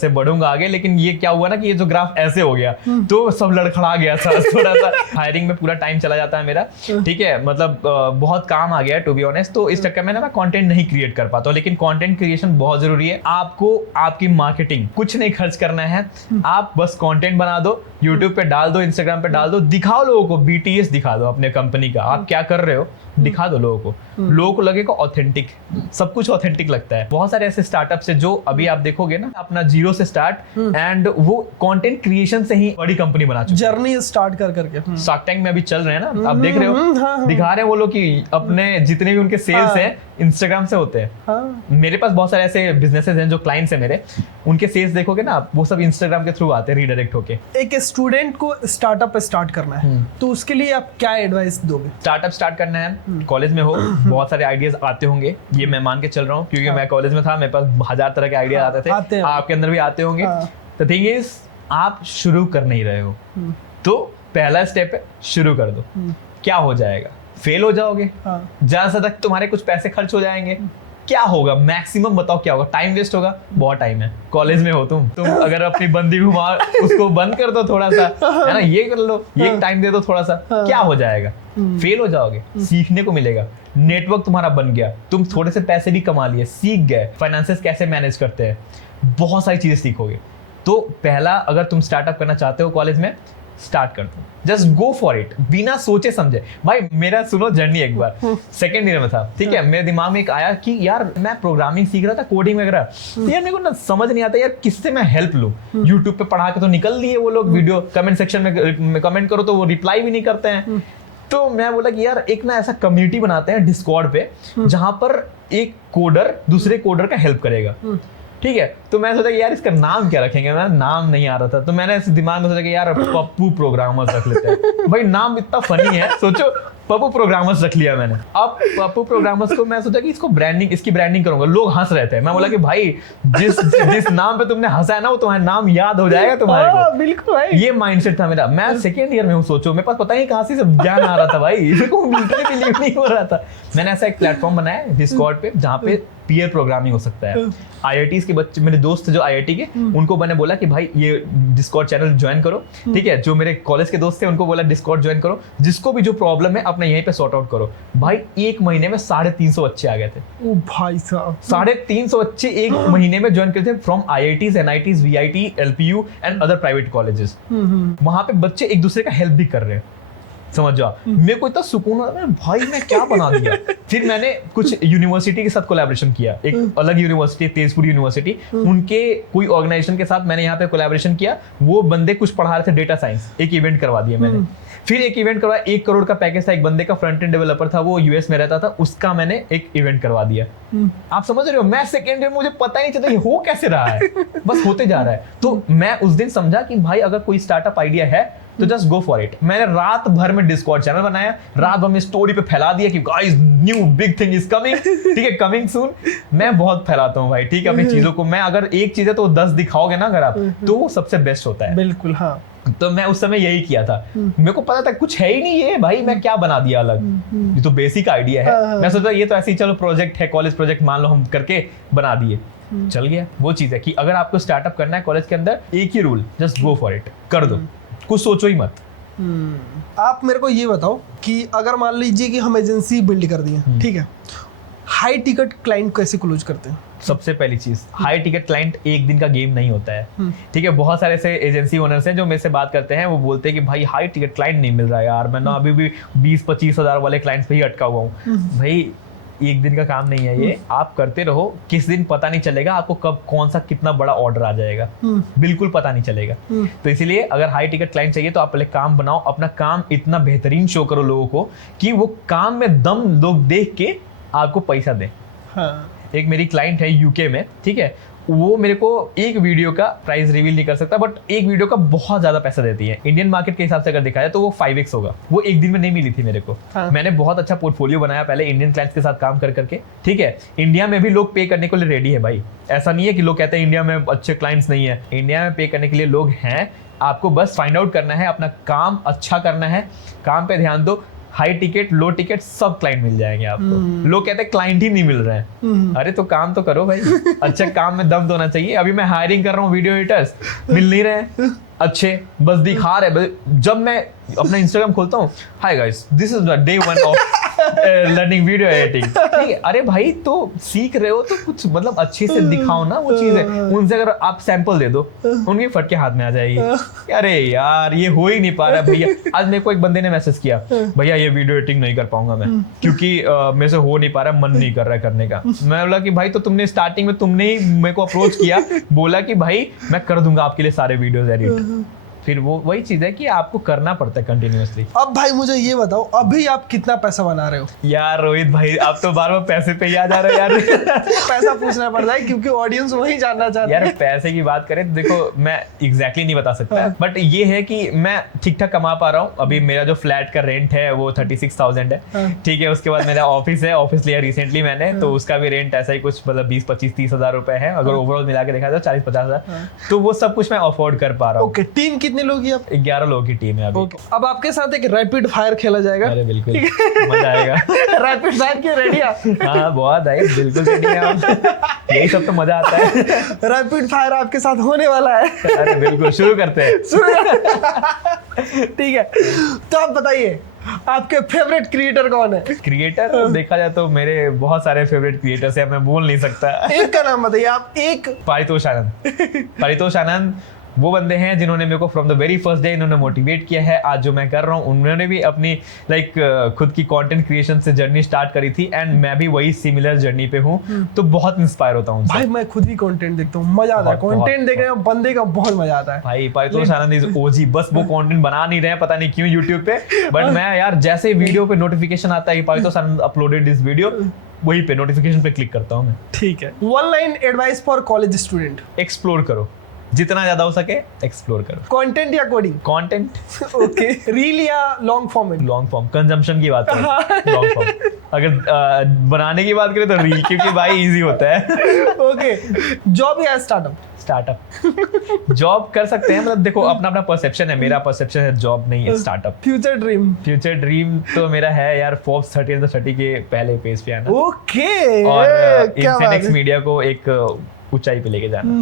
से बढ़ूंगा आगे, लेकिन ये क्या हुआ ना कि ये जो ग्राफ ऐसे हो गया तो सब लड़खड़ा गया था थोड़ा सा। हायरिंग में पूरा टाइम चला जाता है मेरा, ठीक है, मतलब बहुत काम आ गया है टू बी ऑनेस्ट। तो इस चक्कर में ना मैं कंटेंट नहीं क्रिएट कर पाता हूँ, लेकिन कंटेंट क्रिएशन बहुत जरूरी है। आपको आपकी मार्केटिंग कुछ नहीं खर्च करना है, आप बस कंटेंट बना दो, यूट्यूब पे डाल दो, इंस्टाग्राम पे डाल दो, दिखाओ लोगों को, BTS दिखा दो अपने कंपनी का, आप क्या कर रहे हो दिखा दो लोगों को, लोगों को लगेगा ऑथेंटिक, सब कुछ ऑथेंटिक लगता है। बहुत सारे ऐसे स्टार्टअप्स है जो अभी आप देखोगे ना अपना जीरो से स्टार्ट एंड वो कंटेंट क्रिएशन से ही बड़ी कंपनी बना चुके, जर्नी स्टार्ट कर करके शार्क टैंक में अभी चल रहे हैं ना, आप देख रहे हो, दिखा रहे हैं वो लोग कि अपने जितने भी उनके सेल्स हैं इंस्टाग्राम से होते हैं। मेरे पास बहुत सारे ऐसे बिजनेसेस हैं जो क्लाइंट्स हैं मेरे, उनके सेल्स देखोगे ना आप, वो सब इंस्टाग्राम के थ्रू आते हैं रीडायरेक्ट होके। एक स्टूडेंट को स्टार्टअप स्टार्ट करना है तो उसके लिए आप क्या एडवाइस दोगे? स्टार्टअप स्टार्ट करना है, कॉलेज में हो, बहुत सारे आइडियाज आते होंगे, ये मैं मान के चल रहा हूँ क्योंकि मैं कॉलेज में था, मेरे पास 1000 तरह के आइडिया आते थे, आपके अंदर भी आते होंगे। द थिंग इज आप शुरू कर नहीं रहे हो तो पहला स्टेप है शुरू कर दो। क्या हो जाएगा? फेल हो जाओगे, ज्यादा से तक तुम्हारे कुछ पैसे खर्च हो जाएंगे, क्या होगा मैक्सिमम बताओ क्या होगा? टाइम वेस्ट होगा, बहुत टाइम है, कॉलेज में हो तुम अगर अपनी बंदी घुमा उसको बंद कर दो थोड़ा सा, है ना, ये कर लो, ये टाइम दे दो थोड़ा सा, क्या हो जाएगा? फेल हो जाओगे, सीखने को मिलेगा, नेटवर्क तुम्हारा बन गया, तुम थोड़े से पैसे भी कमा लिए, सीख गए फाइनेंसेस कैसे मैनेज करते हैं, बहुत सारी चीजें सीखोगे। तो पहला अगर तुम स्टार्टअप करना चाहते हो कॉलेज में, स्टार्ट कर दो, जस्ट गो फॉर इट, बिना सोचे समझे। भाई मेरा सुनो जर्नी एक बार, सेकेंड ईयर में था, ठीक है, मेरे दिमाग में एक आया कि यार मैं प्रोग्रामिंग सीख रहा था, कोडिंग वगैरह, तो यार मेरे को ना समझ नहीं आता यार किससे मैं हेल्प लूं। यूट्यूब पे पढ़ा के तो निकल दिए वो लोग वीडियो, कमेंट सेक्शन में कमेंट करो तो वो रिप्लाई भी नहीं करते हैं। तो मैं बोला कि यार एक ना ऐसा कम्युनिटी बनाते हैं डिस्कॉर्ड पे जहां पर एक कोडर दूसरे कोडर का हेल्प करेगा, ठीक है। तो मैं सोचा कि यार इसका नाम क्या रखेंगे, मेरा नाम नहीं आ रहा था, तो मैंने ऐसे दिमाग में सोचा कि यार पप्पू प्रोग्रामर्स रख लेते हैं। भाई नाम इतना फनी है, सोचो पप्पू प्रोग्रामर्स रख लिया मैंने। अब पप्पू प्रोग्रामर्स को मैं सोचा कि इसको ब्रांडिंग, इसकी ब्रांडिंग करूंगा, लोग हंस रहे थे। मैं बोला कि भाई जिस नाम पे तुमने हंसा है ना वो तुम्हारा नाम याद हो जाएगा तुम्हारे को। बिल्कुल भाई, ये माइंडसेट था मेरा। मैं सेकेंड ईयर में हूँ, सोचो मेरे पास पता नहीं कहाँ से सब ज्ञान आ रहा था भाई, मेरे को लिटरली बिलीव नहीं हो रहा था। मैंने ऐसा एक प्लेटफॉर्म बनाया डिस्कॉर्ड पे जहाँ पे पीयर प्रोग्रामिंग हो सकता है। IITs के बच्चे, मेरे दोस्त जो IIT के, उनको मैंने बोला कि भाई ये डिस्कॉर्ड चैनल ज्वाइन करो, ठीक है। जो मेरे कॉलेज के दोस्त थे उनको बोला डिस्कॉर्ड ज्वाइन करो, जिसको भी जो प्रॉब्लम है अपने यहीं पे सॉर्ट आउट करो। भाई एक महीने में 350 बच्चे आ गए थे। ओ भाई साहब, 350 बच्चे एक महीने में ज्वाइन करते थे from IITs, NITs, VIT, LPU and other private colleges. वहां पे बच्चे एक दूसरे का हेल्प भी कर रहे हैं, समझ जाओ। मेरे को इतना सुकून हो रहा है, भाई मैं क्या बना दिया। फिर मैंने कुछ यूनिवर्सिटी के साथ कोलैबोरेशन किया, एक अलग यूनिवर्सिटी, तेजपुर यूनिवर्सिटी, उनके कोई ऑर्गेनाइजेशन के साथ मैंने यहाँ पे कोलैबोरेशन किया। वो बंदे कुछ पढ़ा रहे थे डेटा साइंस, एक इवेंट करवा दिया मैंने। फिर एक इवेंट करवाया, 1 करोड़ का पैकेज था, एक बंदे का फ्रंट एंड डेवलपर था, वो US में रहता था, उसका मैंने एक इवेंट करवा दिया। आप समझ रहे हो, मैं सेकेंड ईयर, मुझे पता ही नहीं चलता ये हो कैसे रहा है, बस होते जा रहा है। तो मैं उस दिन समझा कि भाई अगर कोई स्टार्टअप आइडिया है तो जस्ट गो फॉर इट। मैंने रात भर में डिस्कॉर्ड चैनल बनाया, रात भर में स्टोरी पे फैला दिया कि guys new big thing is coming, ठीक है, कमिंग सून। मैं बहुत फैलाता हूँ भाई, ठीक है, अपनी चीजों को। मैं अगर एक चीज है तो 10 दिखाओगे ना अगर आप, तो वो सबसे बेस्ट होता है। बिल्कुल, हाँ। तो मैं उस समय यही किया था। मेरे को पता था कुछ है ही नहीं, ये भाई मैं क्या बना दिया अलग, ये तो बेसिक आइडिया है। मैं सोचा ये तो ऐसे ही चलो प्रोजेक्ट है, कॉलेज प्रोजेक्ट मान लो हम करके बना दिए, चल गया। वो चीज है कि अगर आपको स्टार्टअप करना है कॉलेज के अंदर, एक ही rule, just go for it, कर दो, कुछ सोचो ही मत। आप मेरे को ये बताओ कि अगर मान लीजिए कि हम एजेंसी बिल्ड कर दी है, ठीक है, हाई टिकट क्लाइंट कैसे क्लोज करते हैं? सबसे पहली चीज, हाई टिकट क्लाइंट एक दिन का गेम नहीं होता है, ठीक है। बहुत सारे ऐसे एजेंसी ओनर्स हैं जो मेरे से बात करते हैं, वो बोलते हैं कि भाई हाई टिकट क्लाइंट नहीं मिल रहा है यार, मैं ना अभी भी 20-25 हजार वाले क्लाइंट्स पे ही अटका हुआ हूँ। भाई एक दिन का काम नहीं है ये, आप करते रहो, किस दिन पता नहीं चलेगा आपको कब कौन सा कितना बड़ा ऑर्डर आ जाएगा, बिल्कुल पता नहीं चलेगा। तो इसीलिए अगर हाई टिकट क्लाइंट चाहिए तो आप पहले काम बनाओ, अपना काम इतना बेहतरीन शो करो लोगों को कि वो काम में दम लोग देख के आपको पैसा दें। हाँ। एक मेरी क्लाइंट है UK में, ठीक है, वो मेरे को एक वीडियो का प्राइस रिवील नहीं कर सकता, बट एक वीडियो का बहुत ज्यादा पैसा देती है। इंडियन मार्केट के हिसाब से अगर दिखाया तो वो 5x होगा। वो एक दिन में नहीं मिली थी मेरे को। हाँ। मैंने बहुत अच्छा पोर्टफोलियो बनाया पहले इंडियन क्लाइंट्स के साथ काम कर करके, ठीक है। इंडिया में भी लोग पे करने के लिए रेडी है भाई, ऐसा नहीं है कि लोग कहते हैं इंडिया में अच्छे क्लाइंट्स नहीं है, इंडिया में पे करने के लिए लोग हैं। आपको बस फाइंड आउट करना है, अपना काम अच्छा करना है, काम पे ध्यान दो, हाई टिकट लो टिकट सब क्लाइंट मिल जाएंगे आपको। लोग कहते हैं क्लाइंट ही नहीं मिल रहे हैं, अरे तो काम तो करो भाई, अच्छे काम में दम तो होना चाहिए। अभी मैं हायरिंग कर रहा हूँ वीडियो एडिटर्स, मिल नहीं रहे अच्छे, बस दिखा रहे। जब मैं अपना इंस्टाग्राम खोलता हूँ, hi guys this is the day 1 of learning video editing, ठीक है। अरे भाई तो सीख रहे हो तो कुछ मतलब अच्छे से दिखाओ ना वो चीजें। उनसे अगर आप सैंपल दे दो, उनके फट के हाथ में आ जाएगी। अरे यार ये हो ही नहीं पा रहा भैया। आज मेरे को एक बंदे ने मैसेज किया, भैया ये वीडियो एडिटिंग नहीं कर पाऊंगा मैं, क्योंकि मेरे से हो नहीं पा रहा, मन नहीं कर रहा है करने का। मैं बोला कि भाई तो तुमने स्टार्टिंग में तुमने ही मेरे को अप्रोच किया, बोला कि भाई मैं कर दूंगा आपके लिए सारे वीडियोस एडिट। फिर वो वही चीज है कि आपको करना पड़ता है कंटिन्यूअसली। अब भाई मुझे ये बताओ, अभी आप कितना पैसा बना रहे हो? यार रोहित भाई आप तो बार बार पैसे पे याद आ रहे हो यार। पैसा पूछना पड़ता है क्योंकि ऑडियंस वही जानना चाहता है। यार पैसे की बात करें तो देखो मैं एग्जैक्टली नहीं बता सकता, बट ये है कि मैं ठीक ठाक कमा पा रहा हूँ। अभी मेरा जो फ्लैट का रेंट है वो 36,000 है, ठीक है। उसके बाद मेरा ऑफिस है, ऑफिस लिया रिसेंटली मैंने, तो उसका भी रेंट ऐसा ही कुछ मतलब 20-25-30 हजार रुपए है। अगर ओवरऑल मिला के देखा जाए 40-50 हजार, तो वो सब कुछ मैं अफोर्ड कर पा रहा हूँ। ओके, टीम कितने लोग हैं आप? 11 लोगों की टीम है अभी। अब आपके साथ एक रैपिड फायर खेला जाएगा। अरे बिल्कुल मजा आएगा। रैपिड फायर की रेडी आप? हाँ बहुत है, बिल्कुल रेडी है हम। यही सब तो मजा आता है। रैपिड फायर आपके साथ होने वाला है। अरे बिल्कुल शुरू करते हैं। ठीक है, तो आप बताइए आपके फेवरेट क्रिएटर कौन है? क्रिएटर देखा जाए तो मेरे बहुत सारे फेवरेट क्रिएटर्स हैं, मैं बोल नहीं सकता। एक का नाम बताइए आप। एक पारितोष आनंद। पारितोष आनंद वो बंदे हैं जिन्होंने मेरे को from the very first day इन्होंने मोटिवेट किया है। आज जो मैं कर रहा हूँ, उन्होंने भी अपनी खुद की कंटेंट क्रिएशन से जर्नी स्टार्ट करी थी, एंड मैं भी वही सिमिलर जर्नी पे हूँ, तो बहुत इंस्पायर होता हूँ। भाई मैं खुद भी कंटेंट देखता हूँ, मजा आता है कंटेंट देखने में, बंदे का बहुत मजा आता है। भाई पारितोष आनंद इज ओजी, बस वो कंटेंट बना नहीं रहे हैं पता नहीं क्यों यूट्यूब पे, बट मैं यार जैसे वीडियो पे नोटिफिकेशन आता है कि पारितोष आनंद अपलोडेड दिस वीडियो, वही पे नोटिफिकेशन पे क्लिक करता हूँ मैं। ठीक है, 1 line advice for college student. Explore करो, जितना ज्यादा हो सके एक्सप्लोर करो। कंटेंट या कोडिंग? कंटेंट। ओके, रील या long form? Long form. Consumption की बात करें लॉन्ग फॉर्म, अगर बनाने की बात करें तो रील, क्योंकि भाई इजी होता है। ओके, जॉब या स्टार्टअप? स्टार्टअप। जॉब कर सकते हैं, मतलब देखो अपना अपना परसेप्शन है, मेरा परसेप्शन है जॉब नहीं है startup. Future dream? Future dream तो मेरा है यार फोर्ब्स 30 under 30 के पहले पेज पे आना। ओके, और इनफिनिक्स मीडिया को एक ऊंचाई पे लेके जाना।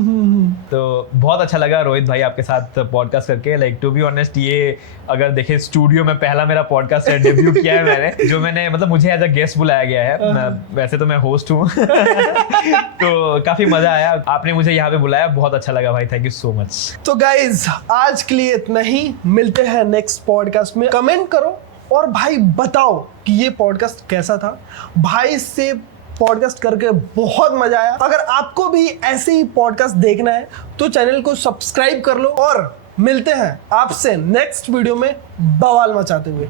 तो बहुत अच्छा लगा रोहित भाई आपके साथ पॉडकास्ट करके। टू बी ऑनेस्ट, ये अगर देखे स्टूडियो में पहला मेरा पॉडकास्ट है, डेब्यू किया है मैंने, जो मैंने मतलब मुझे एज अ गेस्ट बुलाया गया है। वैसे तो मैं होस्ट हूँ। तो काफी मजा आया, आपने मुझे यहाँ पे बुलाया, बहुत अच्छा लगा भाई, थैंक यू सो मच। तो गाइज आज के लिए इतना ही, मिलते हैं नेक्स्ट पॉडकास्ट में। कमेंट करो और भाई बताओ कि ये पॉडकास्ट कैसा था। भाई से पॉडकास्ट करके बहुत मजा आया। अगर आपको भी ऐसे ही पॉडकास्ट देखना है तो चैनल को सब्सक्राइब कर लो, और मिलते हैं आपसे नेक्स्ट वीडियो में बवाल मचाते हुए।